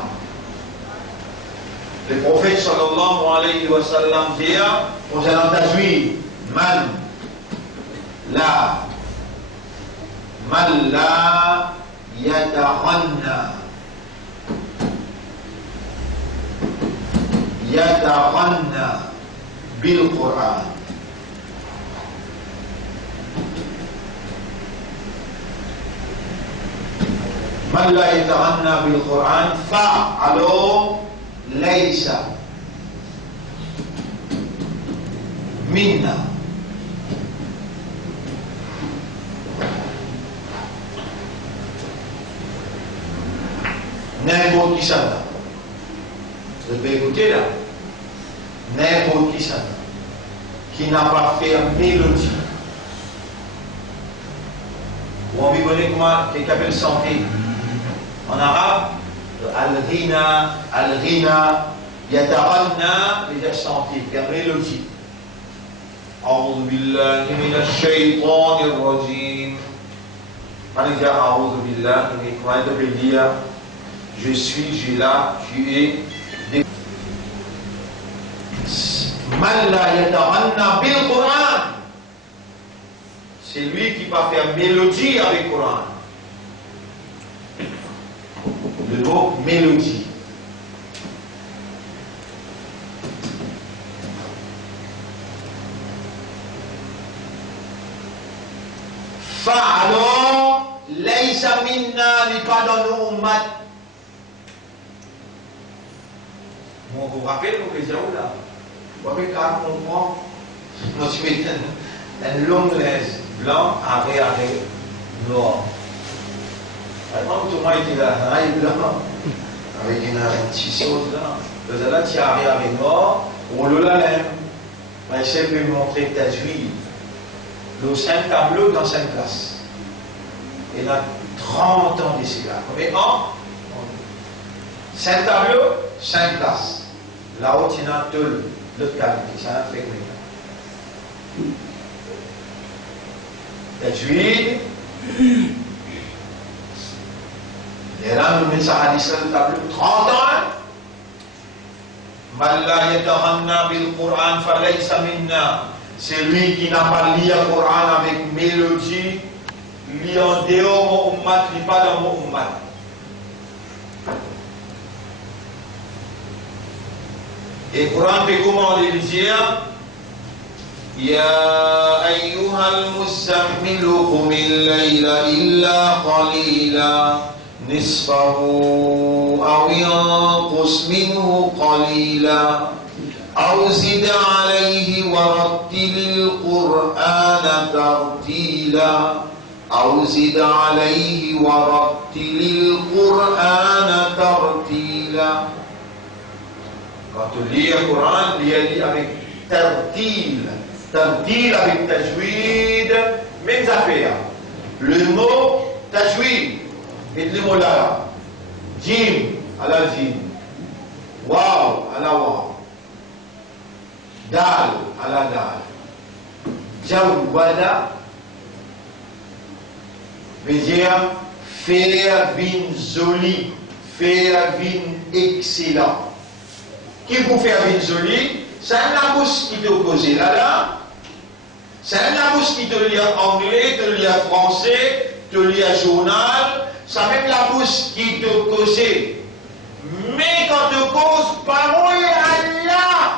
Le prophète sallallahu alayhi wa sallam dit concernant Tajwid, man la yataghanna bil Quran. Man la yataghanna bil Quran fa alors laysa minna. N'importe qui ça là. Vous devez écouter là. N'importe qui ça là. Qui n'a pas fait une mélodie. Ou on connaît comment quelqu'un appelle santé. En arabe, al-ghina, yataghanna, veut dire santé, faire mélodie. أعوذ بالله من الشيطان الرجيم. On dit أعوذ بالله, on dit comment il peut dire. je suis, j'ai là, tu es. Man la yatahanna bil Quran. C'est lui qui va faire mélodie avec le Coran. Le mot mélodie. Alors, laysa minna n'est pas dans nos ummat. Bon, vous vous rappelez, vous les gens là. Vous voyez quand on prend, moi je mets une longue laisse blanc avec noir. Vraiment, tout le monde était là, un blanc, avec une petite chose là. Le là, tu arrives avec noir, on le lame. Mais je peux montrer ta juive. Le 5 tableaux dans 5 classes. Il a 30 ans d'ici là. Combien ans? 5 tableaux, 5 classes. Là-haut, il y a 2 qualités. Ça a fait combien? Tajwid. Et là, nous mettons ça à l'islam le tableau. 30 ans. Man la yatahanna bil Quran falaysa minna. C'est lui qui n'a pas lu le Coran avec mélodie, lui en dehors mon ummat, lui pas dans mon ummat. Et le Coran fait comment le dire? Ya ayyuhal muzammilu qumil layla illa qalila nisfahu aw yanqus minhu qalila أو زد عليه ورتل القرآن ترتيلا أو زد عليه ورتل القرآن ترتيلا. Quand tu lis le Coran, lis avec tartil. Tartil avec tajwid, même affaire. Le mot tajwid, et le mot là. Jim, à la jim. Waw, à la waw. Dal, à la dal. Jawwada veut dire faire vin joli, faire vin excellent. Qui vous fait vin joli? C'est un labousse qui te cause là. C'est un labousse qui te lit anglais, te lit français, te lit journal. C'est même labousse qui te cause. Mais quand tu causes parole Allah.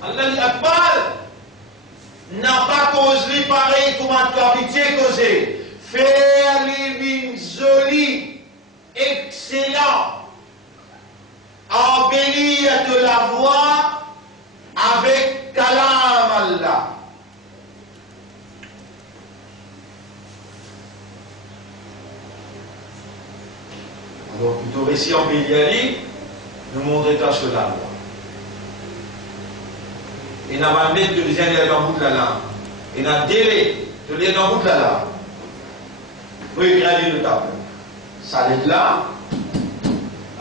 Allah dit Akbar n'a pas causé pareil comme tu as pitié causé. Faire les vignes jolies, excellent, embellir de la voix avec Kalam Allah. Alors plutôt récit embellir, nous montrer ta sur la voix. Il n'a pas mis de deuxième dans le bout de la langue. Il a délai de lire dans le bout de la langue. Oui, il a lu le tableau. Salet là,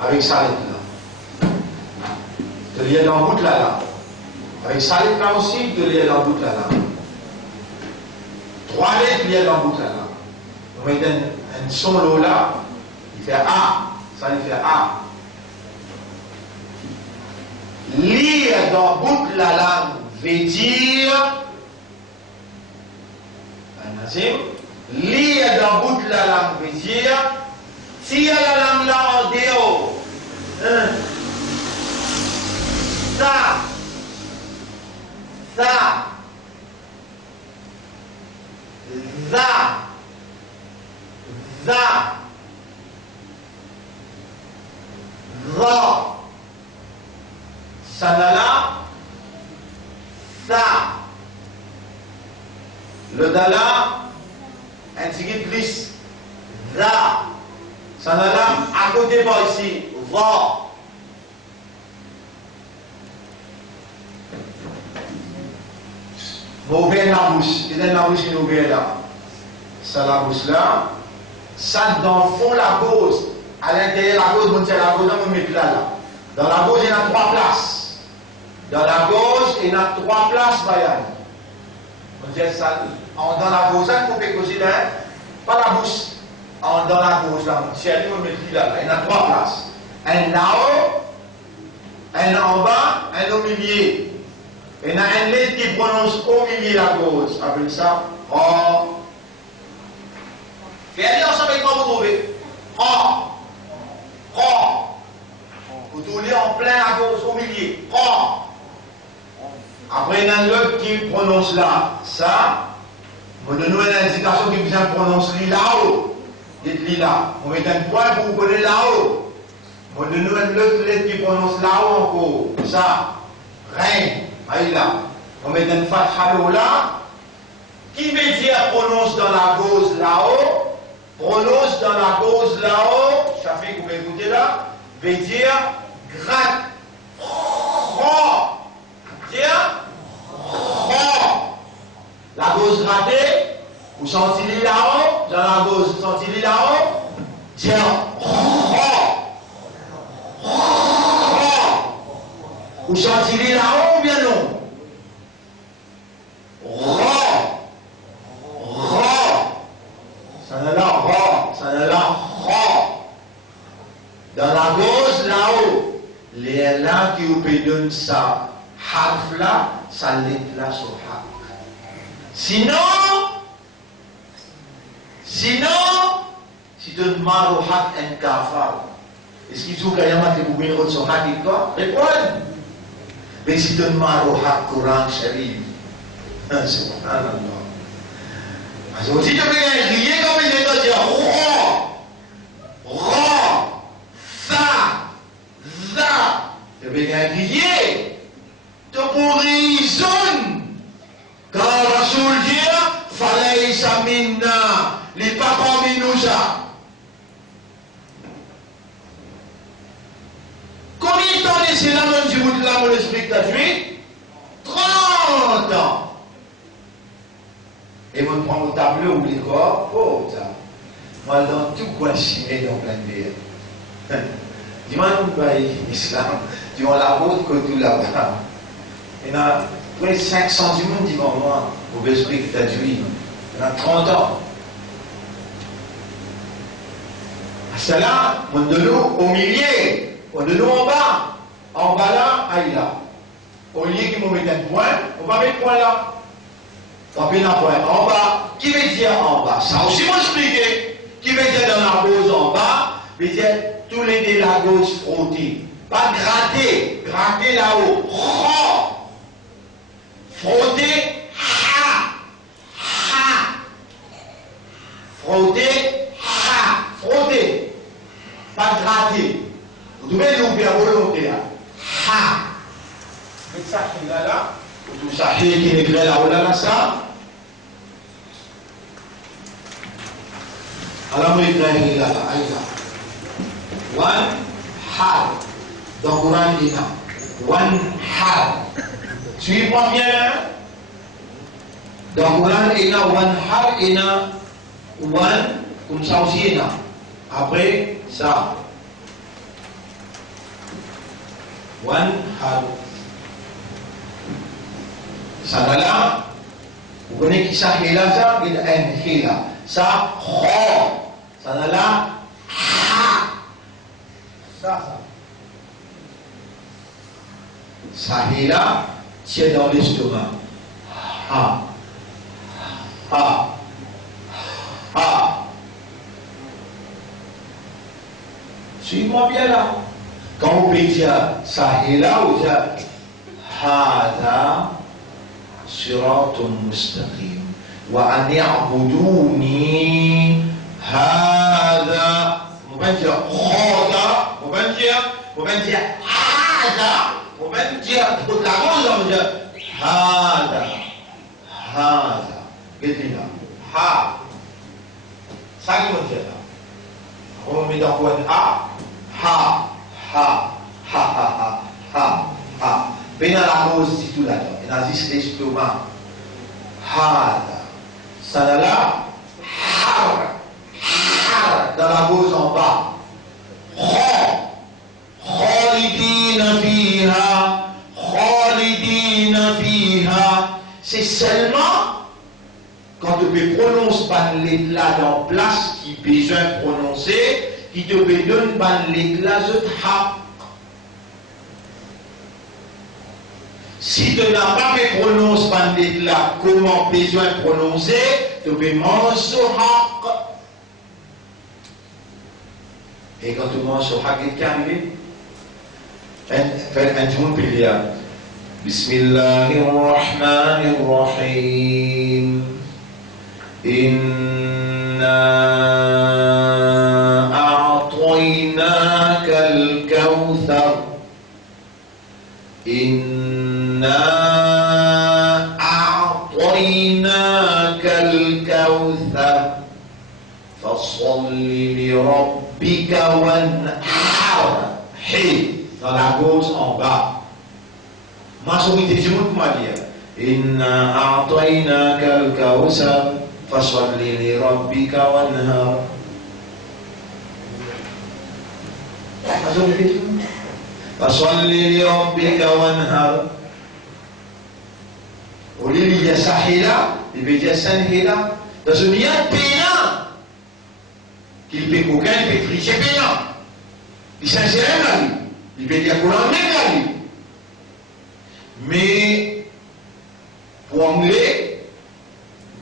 avec salet là. De lire dans le bout de la langue. Avec salet là aussi, de lire dans le bout de la langue. 3 lettres, de lire dans le bout de la langue. On met un son lot là, il fait A, ça il fait A. Lire dans le bout de la langue veut dire, lire dans le bout de la langue veut dire, tire la langue là en dehors. Ça, Sanala, ça. Le dala, un petit plus. Za. Sanala, à côté par ici. Va. Mauvais la bouche. Il y a la bouche qui est ouverte là. Ça la bouche là. Ça dans le fond la gauche. À l'intérieur la gauche, on tient la gauche, on met là. Dans la gauche, il y a 3 places. Dans la gauche, il y a 3 places, Bayan. On dit ça. Dans la gauche, on peut causer là, pas la bouche. dans la gauche, là, si elle me met là, il y a 3 places. Un là-haut, un en bas, un au milieu. Il y a un lettre qui prononce au milieu la gauche. Appelle ça Ra. Et allez ensemble avec moi, vous trouvez Ra. Ra. Vous tournez en plein à gauche, au milieu. Ra. Après, il y a un autre qui prononce là. Ça, vous donnez une indication qui vient prononcer là-haut. Dites-lui là. Vous mettez un point pour vous connaître là-haut. Vous donnez une autre lettre qui prononce là-haut encore. Ça, rein. Allez là. On met une fatha là. Qui veut dire prononce dans la gauche là-haut? Prononce dans la gauche là-haut. Ça fait que vous écoutez là. Veut dire gratte. Dire la gauche grattée. Vous sentez là-haut? Dans la gauche, vous sentez là-haut? Dire vous sentez là-haut ou bien non? Ça n'est là, ça n'est là, dans la gauche là-haut, les là qui vous donner ça, harf là, ça l'est là sur harf. Sinon, si tu ne marres au harf un kafar, est-ce qu'il faut qu'il y ait un peu de choses sur harf et quoi? Réponds. Mais si tu ne marres au harf Coran Sharif, subhanallah. Alors, si tu veux crier comme il est dans dire tu veux crier, tu pour raison. Car Rasoul dit, Falaysa minna, les pas parmi nous ça. Combien de temps c'est là, même si vous dites là, mon esprit gratuit? 30 ans. Et vous prenez le tableau ou les corps, oh, ça. Moi, dans tout coin chimé dans plein de bière. Dis-moi, l'islam, dis-moi la route que tout là-bas. Il y en a près de 500 du monde, dis-moi, moi, au esprit que tu as dû. Il y en a 30 ans. Cela, on de l'eau au milieu, on de l'eau en bas. En bas là, aïe là. Au lieu qu'ils vont mettre un point, on va mettre un point là. On va mettre un point en bas. Qui veut dire en bas? Ça aussi, moi expliquer. Qui veut dire dans la gauche en bas? Veut dire tous les deux la gauche frotter. Pas gratter. Gratter là-haut. Frotter. Frotter. Frotter. Pas gratter. Vous devez l'ouvrir à volonté là. Faites ça qui est là. Tout ça qui est écrit là-haut là, ça. Alors, vous écrivez là, là. One hal. Dans le Coran, il y a one hal. Suivez-moi bien. Dans le Coran, il y a one hal, il y a one, comme ça aussi, il y a. Après, ça. One hal. Ça là, vous connaissez qui ça, il y a ça, il y a un là. Ça, ça là, ça. Ça est là, c'est dans l'estomac. Suis-moi bien là. Quand vous pouvez dire ça est là, vous dites Hada siratun mustaqim. وأن يعبدوني هذا مبنجر هذا مبنجر هذا مبنجر هذا قلت لنا ها ساقي مبنجر هو ميدان قوة ها بين العموز تتولى إن عزيز الاجتماع هذا ça là, dans la gauche en bas. Khalidina fiha. C'est seulement quand tu peux prononcer par les là dans place qui besoin de prononcer, qui te donne l'éclat de haq. Si tu n'as pas pu prononcer l'éclat, comment besoin de prononcer, tu peux manger ce haq. Et quand tu manges ce haq, il est arrivé. Un jour, il y a Bismillahirrahmanirrahim. Inna a'tainaka al-kawthar. Inna a'tainaka al-kawthar. Fasalli li rabbika wanhar. Dans la gauche en bas. Majorité du monde m'a dit Inna a'tainaka al-kawthar fasalli li rabbika wanhar. Majorité du monde. Fasalli li rabbika wanhar. Au lieu de dire sahila, il veut dire sanhila. Dans ce lien pénal, qu'il peut aucun, il peut tricher pénal. Il s'insère la vie. Il peut dire qu'on en met la vie. Mais pour anglais,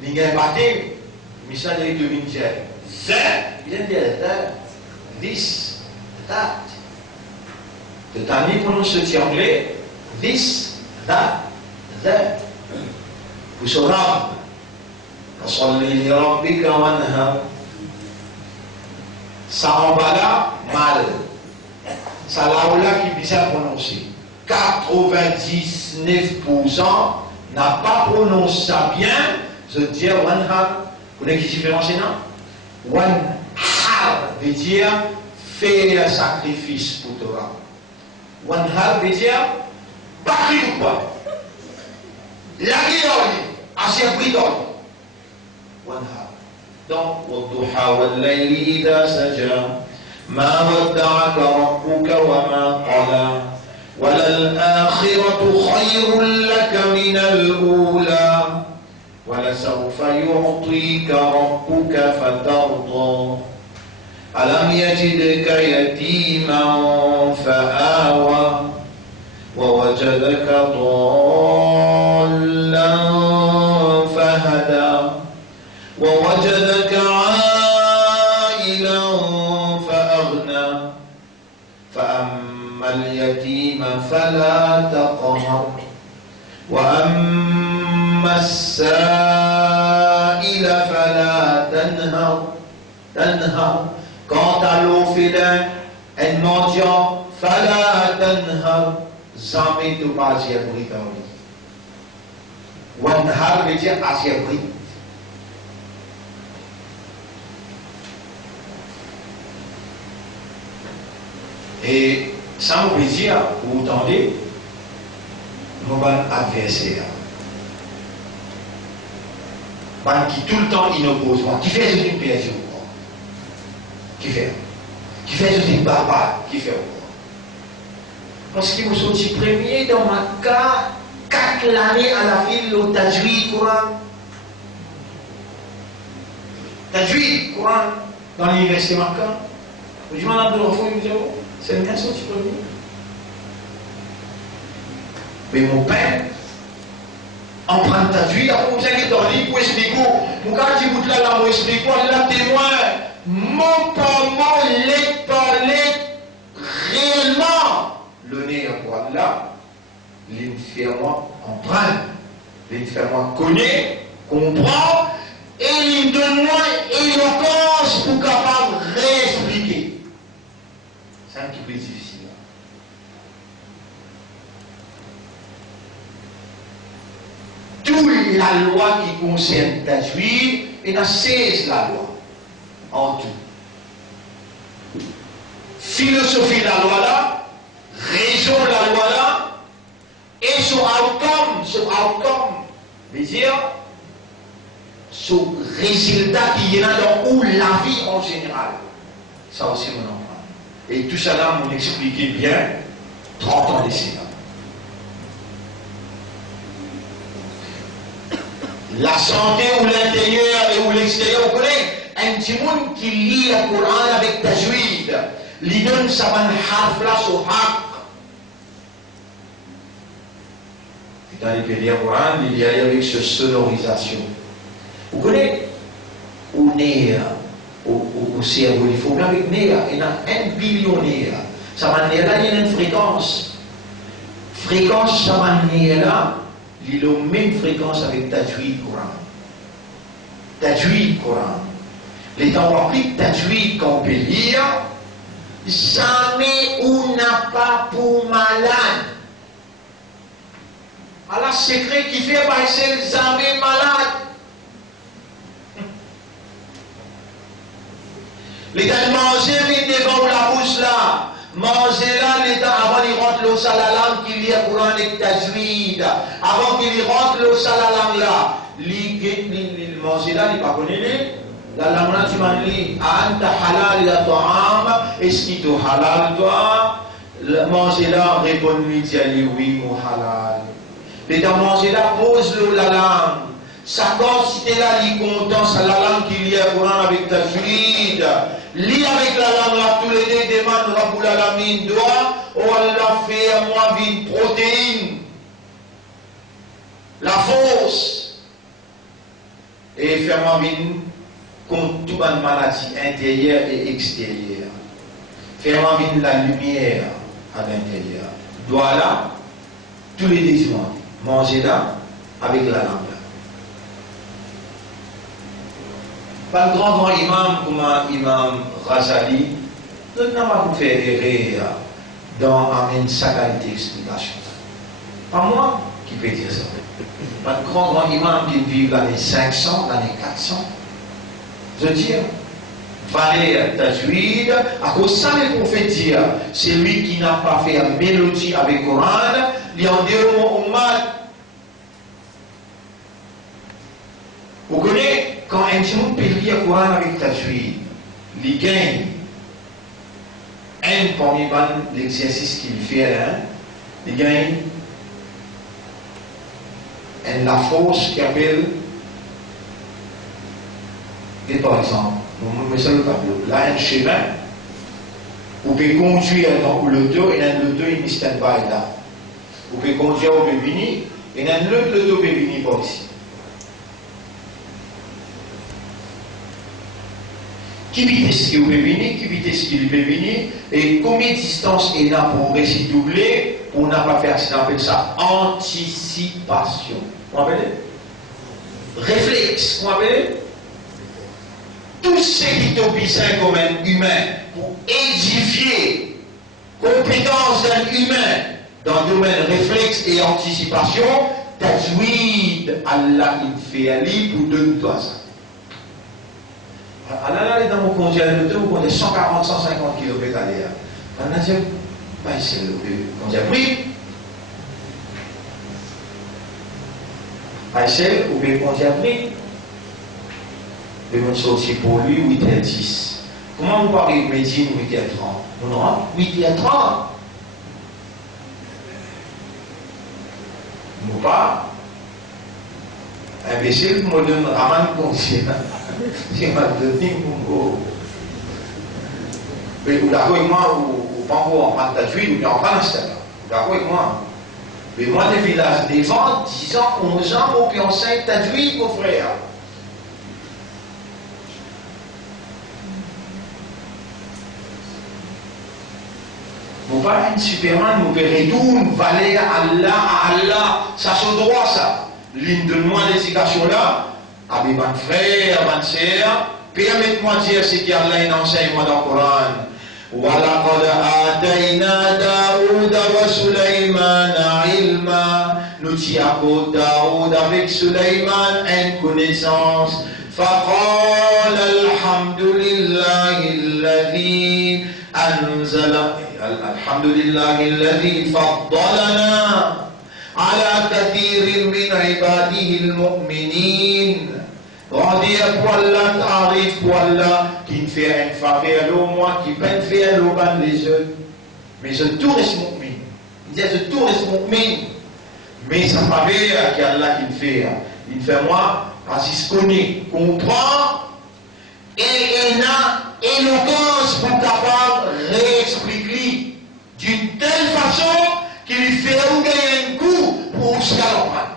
il n'y a pas de mais ça devient de dire that, il vient de dire that, this, that. De t'amener pour nous ce anglais, this, that, that. Pour ce rab, fasalli li rabbika wanhar. Ça en va là, mal. Ça là qui bisa prononcer. 99% n'a pas prononcé ça bien. Je veux dire wanhar. Vous connaissez qui différence non? Wanhar veut dire faire un sacrifice pour Torah. Wanhar veut dire battre ou quoi? La guerre, assez bridon. Wanhar. Donc, والضحى والليل إذا سجى ما ودعك ربك وما قلى وللآخرة خير لك من الأولى ولسوف يعطيك ربك فترضى ألم يجدك يتيما فآوى ووجدك ضالا فهدى ووجدك عائلا فأغنى فأما اليتيم فلا تقهر وأما السائل فلا تنهر quant à l'orphelin un mendiant فلا تنهر jamais de pas y abri dans lui wanhar veut dire assez abri. Et ça me veut dire, vous entendez, nos adversaires, qui tout le temps inopposent, qui fait une pièce ou quoi? Qui fait une barbare, qui fait quoi? Parce que vous êtes premier dans ma cas, 4 années à la ville, au Tajwid Coran. Tajwid Coran, dans l'université Makkah. Vous dites, madame de l'enfant, c'est bien sorti premier. Mais mon père, en prend Tajwid, après vous allez dans l'île pour expliquer. Mon gars, tu goûtes là, pour expliquer, là, témoin, mon parent les parlait réellement. Le nez à quoi là, l'infirmant comprend, l'infirmant connaît, comprend, et il donne moi éloquence pour capable de réexpliquer. C'est un petit peu difficile. Toute la loi qui concerne Tajwid, il a 16 la loi, en tout. Philosophie de la loi là, raison de la loi là, et son outcome, veut dire, son résultat qui est là dans où la vie en général. Ça aussi, mon enfant. Et tout ça là, m'ont expliqué bien, 30 ans d'ici là. La santé ou l'intérieur et ou l'extérieur, vous connaissez, un petit monde qui lit le Coran avec tajwid, lui donne sa bonne harf là sur haq. Dans les pays du Coran, il y a avec cette sonorisation. Vous connaissez au nez, au cerveau, il faut avec nez, il y a 1 billion de nez. Ça va nez là, il y a une fréquence. Fréquence, ça va nez là, il y a la même fréquence avec tajwid Coran. Tajwid Coran. Les temps appris tajwid qu'on peut lire, jamais on n'a pas pour malade. Alors, secret qui fait passer jamais malade. Les gars manger vite devant la bouche là. Manger là, les temps avant qu'il rentre l'eau à la langue qu'il y a pour un tajwid. Avant qu'il rentre l'eau à la langue là. Les manger là, il n'est pas connu. La langue là, tu m'as dit, anta halal la ta'am, est-ce qu'il te halal toi? Manger là, répond-lui, dis-lui oui, mon halal. Les temps manger là, pose-le la langue. Sa corps, si tu es là, il est content, c'est la langue qu'il y a Coran avec ta fluide. Lis avec la langue là, tous les deux demandent Rabbul Alamin, doigt, oh Allah fait à moi une protéine. La force. Et fait-moi une contre toute une maladie intérieure et extérieure. Fais-moi une la lumière à l'intérieur. Doigt là, tous les deux demandent. Manger là, avec la langue. Pas le grand imam comme Imam Ghazali, nous n'avons pas fait erreur dans sa qualité d'explication. Pas moi qui peux dire ça. Pas le grand imam qui vit l'année 500, l'année 400. Je veux dire, valeur tajwid, à cause de ça, les prophètes disent, c'est lui qui n'a pas fait une mélodie avec le Coran, il en dit au mal. Vous connaissez, quand un monde peut lire le Coran avec tajwid, il gagne un parmi l'exercice qu'il fait, il gagne la force qu'il appelle, et par exemple, on met ça le tableau, là un chemin, vous pouvez conduire dans l'auto, et dans l'auto, il y a stand-by là. Vous pouvez conduire au Bébini, et dans l'auto, Bébini par ici. Qui vitesse qu'il peut venir, qui vitesse qu'il peut venir, et combien de distance il a pour réussir doubler, on n'a pas fait accident, on appelle ça anticipation. Vous appelez? Réflexe, vous appelez? Tout ce qui est besoin comme un humain pour édifier compétence d'un humain dans le domaine réflexe et anticipation, tajwid, Allah il fait ali pour donner-toi ça. Alors là, dans mon conduit à l'auto, vous comptez 140, 150 km à l'heure. On a dit, c'est le conduit à prix. C'est ou bien conduit à prix. Le monde sorti pour lui, 8h10. Comment vous parlez de Médine, 8h30? On aura 8h30. Ou pas? Imbécile, vous me donne Raman conscient. C'est ma donné mon go. Mais vous d'accord avec moi, ou pas en prendre ta tuile, ou bien en prendre un stade. Vous d'accord avec moi? Mais moi, des villages, des gens, 10 ans, 11 ans, pour qu'on enseigne ta tuile, mon frère. Vous pas un Superman, vous verrez tout, vous valez à Allah, ça se droit ça. L'une de moi l'éducation là, avec mon frère, ma sœur, permettez-moi de dire ce qu'Allah enseigne moi dans le Coran. وَلَقَدْ آتَيْنَا دَاوُودَ وَسُلَيْمَانَ عِلْمًا. Nous t'avons Daoud avec Sulayman une connaissance. فَقَالَ الْحَمْدُ لِلَّهِ الَّذِي أَنزَلَ الحمد لله الذي فضلنا على كثير من عباده المؤمنين. Rendez pour Allah, t'arrive pour Allah, qui me fait un faveur au moi, qui peut faire le ban les yeux. Mais je touriste mu'min. Il dit, je touriste mu'min. Mais ça faveur qu'Allah qui me fait. Il fait moi, parce qu'il se connaît, comprend, Et il a éloquence pour capable réexpliquer d'une telle façon qu'il fait gagner un coup pour se comprendre.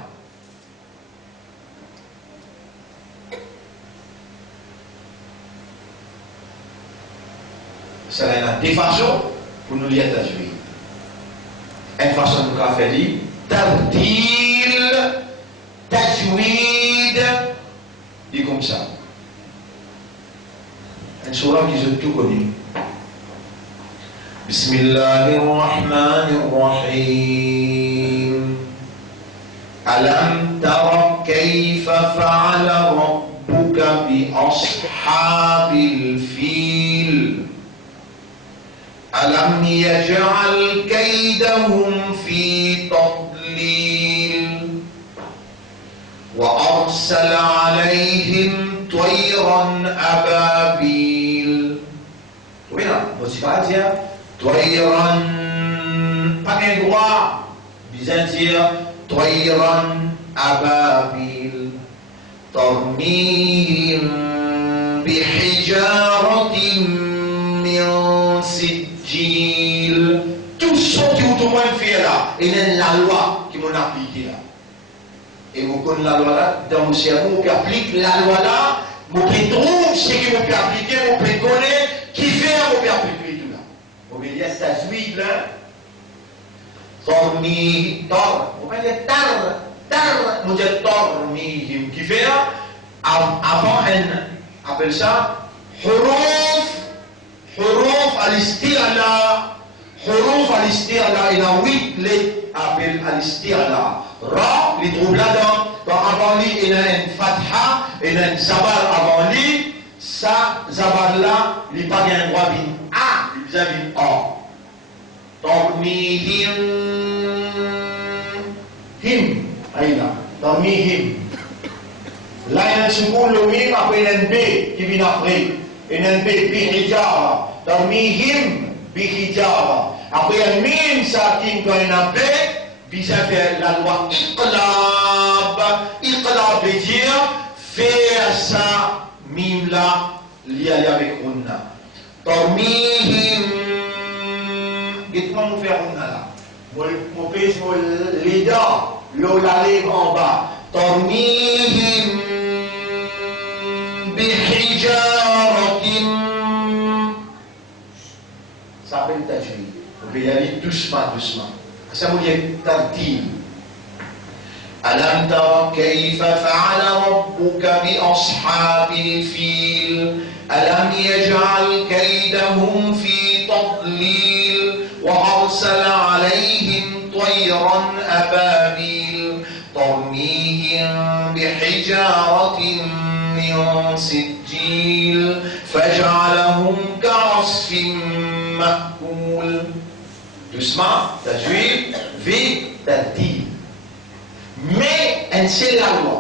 Ça a des façons pour nous lire tajwid. Une façon de nous faire dire tabdil, tajwid, dit comme ça. Une surah qui est tout connue. Bismillahirrahmanirrahim. Alam tara kayfa fa'ala rabbuka bi ashabil fil. ألم يجعل كيدهم في تضليل وأرسل عليهم طيرا أبابيل. وين موتيفاتيا طيرا باقي droit بيزنطيا طيرا أبابيل ترميهم بحجارة من سجيل. Tout ce qui vous fait là, et la loi qui m'ont appliqué là. Et vous connaissez la loi là, dans mon cerveau, qui applique la loi là, vous qui trouve ce qui vous peut appliquer, vous pouvez connaître, qui fait, vous pouvez appliquer tout là. Vous pouvez dire, c'est juif là. Tormi, tor, vous pouvez dire tar, vous dites tormi, qui fait, avant, on appelle ça, حروف الاستعلاء. حروف الاستعلاء il y a 8 lettres appellent الاستعلاء. Ra, les troubles là-dedans. Donc avant lui, il y a une fatha, il y a une zabar avant lui. Ça, zabar là, il n'y a pas un droit d'une A, il y a une A. Tormihim. Him. Aïla. Tormihim. Là, il y a un secours, le mime, après il y a un B qui vient après. Il y a un B, bihijara. Tormihim, bihijara. Après, il y a un mime, ça, qui quand il y a un B, puis ça fait la loi iqlab. Iqlab veut dire faire ça, mime là, lié avec Unna. Tormihim. Dites-moi, nous faire Unna là. Mon pays, les dents, l'eau la lèvre en bas. Tormihim. بحجارة ça s'appelle tajwid. Vous pouvez y aller doucement, doucement. Ça veut dire tartil. ألم تر كيف فعل ربك بأصحاب الفيل ألم يجعل كيدهم في تضليل وأرسل عليهم طيرا أبابيل ترميهم بحجارة من سجيل فجعلهم كعصف مأكول. Doucement, tajwid, vite, tartil. Mais c'est la loi.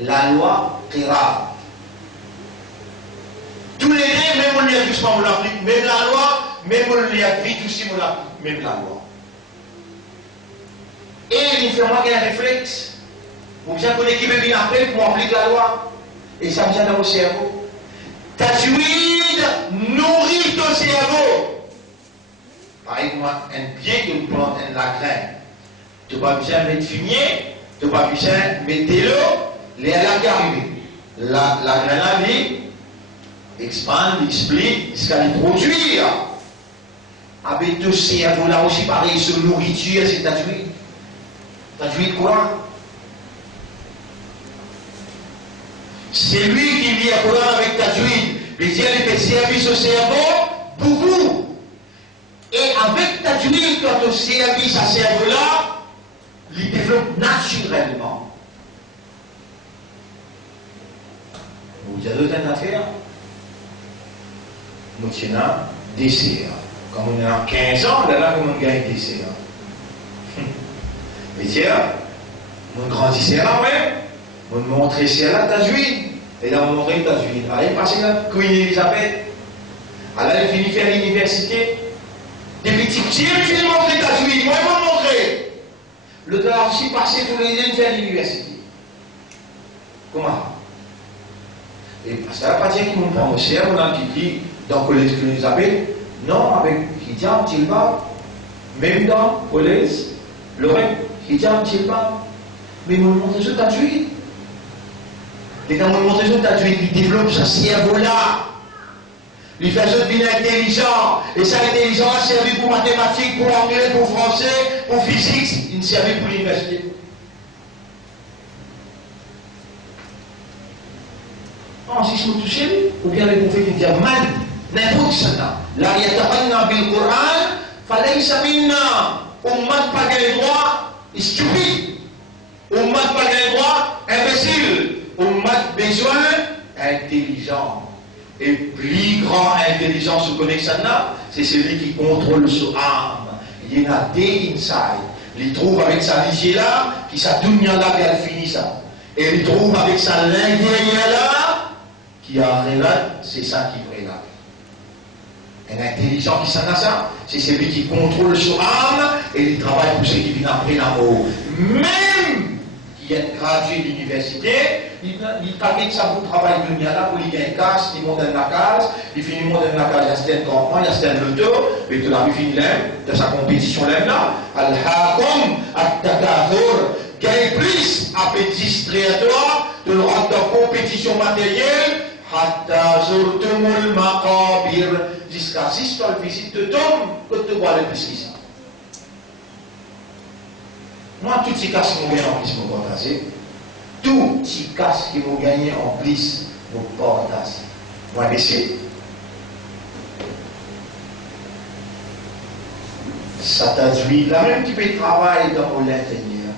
La loi qira. Tous les deux, même on lit doucement, on l'applique. Même la loi, même on lit vite aussi, on l'applique. Même la loi. Et il fait moi qu'il y a un réflexe. Vous bien connaissez qui veut venir après pour appliquer la loi. Et ça vient dans vos cerveaux. Tajwid nourrit ton cerveau. Par exemple, un bien que vous plantez la graine. Tu n'as pas besoin de mettre fumier, tu n'as pas besoin de mettre de l'eau, les là qui arrivent. La graine là, lui, expande, explique, jusqu'à les produire. Avec tout cerveau là aussi, pareil, se nourriture, c'est tajwid. Tajwid quoi? C'est lui qui lit le Coran avec tajwid. Il fait service au cerveau, beaucoup. Et avec tajwid, quand on service à ce cerveau-là, il développe naturellement. Vous avez d'autres affaires? Nous tenons des CA. Comme on a 15 ans, là, on gagne des CA. Mais tiens, on grandissait là, ouais. On montrait c'est là, tajwid. Et là, on montrait tajwid. Alors, il passait là, Queen Elizabeth. Alors, elle finit faire l'université. Des petits petits, il finit de montrer tajwid. Moi, ils vont montrer. Le gars aussi passé tous les ans faire l'université. Comment? Et ça ne veut pas dire qu'ils vont prendre au sérieux, on a qui dans le collège que nous appelons, non, avec hijab, jilbab, même dans le collège, le hijab, jilbab, mais nous montrons ce tajwid. Et quand nous montrons ce tajwid, il développe ce cerveau-là. Il fait ce bien intelligent. Et cette intelligence a servi pour mathématiques, pour anglais, pour français, pour physique. Il ne servait pour l'université. Si je me touche, ou bien les prophètes qui disent man, n'importe ça. La yatahanna bil Qur'an, falaysa minna. Ummat pas les droits, stupide. Ummat pas les droits, imbécile. Ummat besoin, intelligent. Et plus grand intelligence se connaît ça, c'est celui qui contrôle son âme. Il y en a des inside. Il trouve avec sa ligier là, qui sa dunya là, qui a fini ça. Et il trouve avec sa l'intérieur là, qui a relate, c'est ça qui est là. Un intelligent qui s'en a ça, c'est celui qui contrôle son âme et il travaille pour ceux qui viennent après l'amour. Même qui est gradué de l'université, il paquet ça pour travailler de là pour il gagne casse, il monte dans la case, il finit monter dans la case, il y a un campement, il y a un loto, mais tout la vie finit là, de sa compétition là, al-hakum, at-takathur, gagne plus appétit créatoire de l'ordre de compétition matérielle. Hatta zurtumul maqabir, jusqu'à si tu as visite de tombe, que tu vois le plus que ça. Moi, toutes ces casses qui m'ont gagné en plus, m'ont partagé. Toutes ces casses qui m'ont gagné en plus, m'ont partagé. Moi, baissé. Ça traduit la même type de travail dans l'intérieur.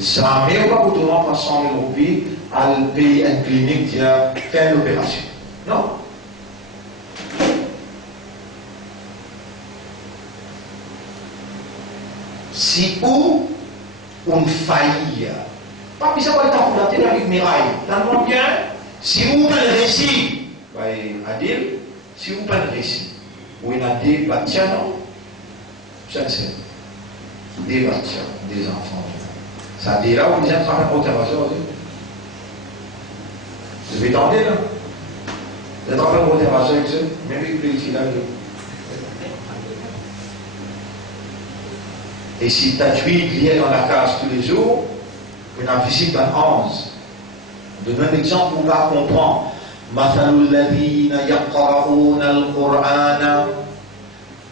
Jamais on va pour tout le monde par 100 000 roupies à payer une clinique qui a fait l'opération. Non. Si où on faillit, pas que ça va être pour la télé avec Mirail, tellement bien, si vous pas le récit, Adil, si vous pas le récit, ou il y a des bâtiments, non, ça c'est des bâtiments, des enfants. Ça dit là, on vient de faire un observation aussi. Je vais tenter là. Vous êtes en train de observation avec ça, même avec les filles là. Et si tu as tué lié dans la case tous les jours, on a visite dans 11. Donne un exemple pour la comprendre. Mathalul ladhina yaqra'una al-Qur'ana.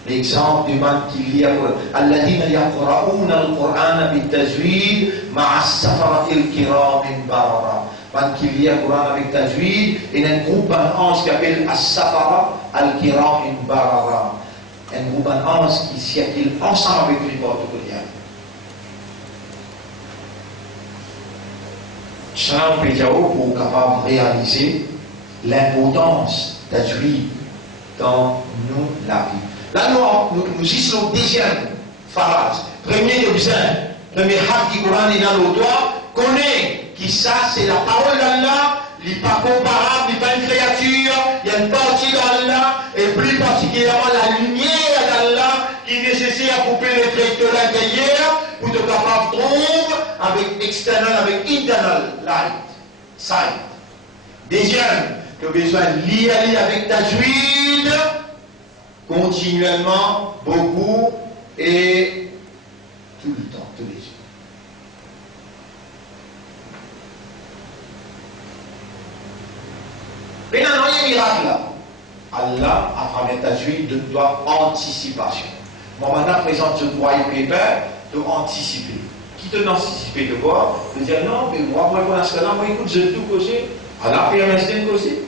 L'exemple du man qui lit alladhina yaqra'una al-Qur'ana bit-tajwid ma'a as-safarati al-kiram barara. Man qui lit le Coran avec tajwid, il y a un groupe en qui s'appelle as-safara al-kiram barara. Un groupe en qui circule ensemble avec les portugais. Ça, on peut dire pour capable de réaliser l'importance tajwid dans nous la vie. Là, nous sommes au deuxième phase. Premier observe, premier haq du Coran est dans le doigt, connaît que ça, c'est la parole d'Allah, il n'est pas comparable, il n'est pas une créature, il y a une partie d'Allah, et plus particulièrement la lumière d'Allah qui est nécessaire pour pénétrer de l'intérieur, pour te capable de trouver avec external, avec internal light, sight. Deuxième, tu as besoin de lire avec tajwid, continuellement, beaucoup et tout le temps, tous les jours. Mais non, il y a un miracle là. Allah, à travers tajwid, doit anticipation. Moi, maintenant, présente ce droit et pépère de anticiper. Qui te anticiper de quoi? De dire non, mais moi, pour l'instant, moi, écoute, je tout causer. Allah, puis un instant causer.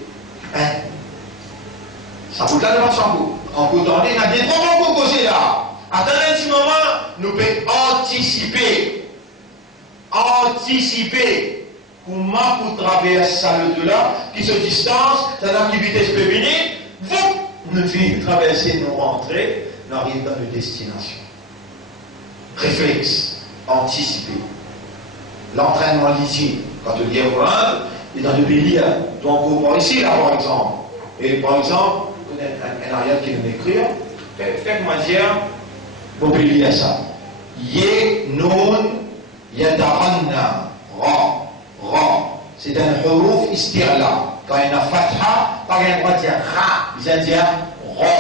Hein? Ça vous donne devant son goût. En coup d'année, il y a des moments qu'on cause là. Attends un petit moment, nous pouvons anticiper. Anticiper. Comment pour traverser ça le là, qui se distance, c'est l'activité féminine, nous devons traverser nos rentrées, nous arrivons dans nos destinations. Réflexe, anticiper. L'entraînement lisier, quand on lit un Coran, il est dans le pays, donc on va ici là par exemple. Et par exemple, un arrière qui nous écrit, faites-moi dire, vous pouvez lire ça. Ye, nun, yadaranna, ra, C'est un huruf isti'la. Quand il y a fatha, pas le droit de dire ra, il va dire ra.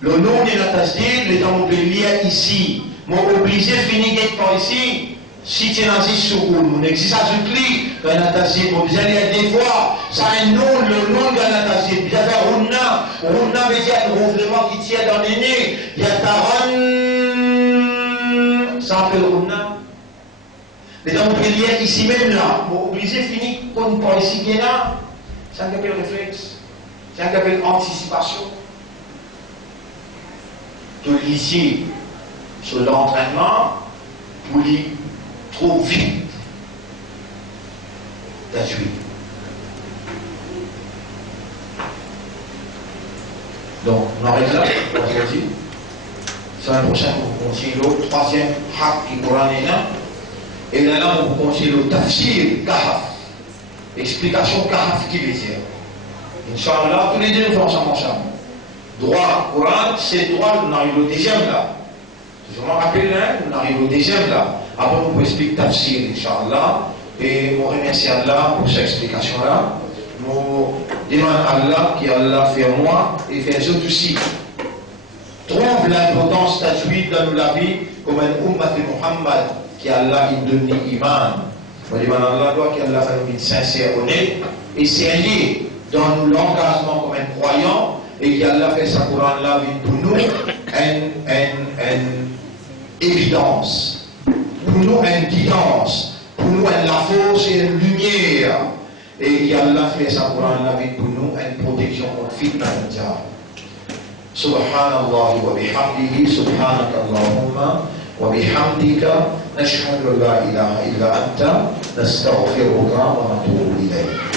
Le nom de la tasdid, les temps oubliés ici, mais obligé de finir par ici. Si tu es nazi sur on existe à ce cli, quand il y a tasdid, vous allez être des fois, ça a un nom, le nom de la tasdid, vous avez Rouna veut dire un rouvrement qui tient dans les nez, il y a Taran, ça s'appelle Rouna. Les temps oubliés ici même là, vous obligé de finir comme par ici bien là, ça s'appelle réflexe, ça s'appelle anticipation. De l'ici sur l'entraînement pour lui trop vite d'ajouter. Donc, on arrête là, aujourd'hui. C'est la prochaine, on continue le troisième haq qui Coran est là. Et là, on continue le tafsir, kahaf. Explication kahaf qui veut dire. Inch'Allah, tous les deux nous faisons ensemble. Droit, Coran, c'est droit, on arrive au deuxième là. Je me rappelle, on arrive au deuxième là. Après, on peut expliquer tafsir, Inch'Allah. Et on remercie Allah pour cette explication-là. Nous demandons à Allah qui Allah fait moi et fait les autres aussi. Trouve l'importance tajwid dans la vie comme un ummat de Muhammad qui Allah il donne l'iman. On demande à Allah qui Allah fait une sincère, honnête et sérieux dans l'engagement comme un croyant. Et qui Allah fait sa Coran là pour nous une évidence, pour nous une guidance, pour nous la force et une lumière. Et qui Allah fait sa Coran là pour nous une protection contre fitna mondiale. Subhanallah wa bihamdihi, subhanaka Allahumma wa bihamdika, nashhadu la ilaha illa anta, nastaghfiruka wa natubu ilayk.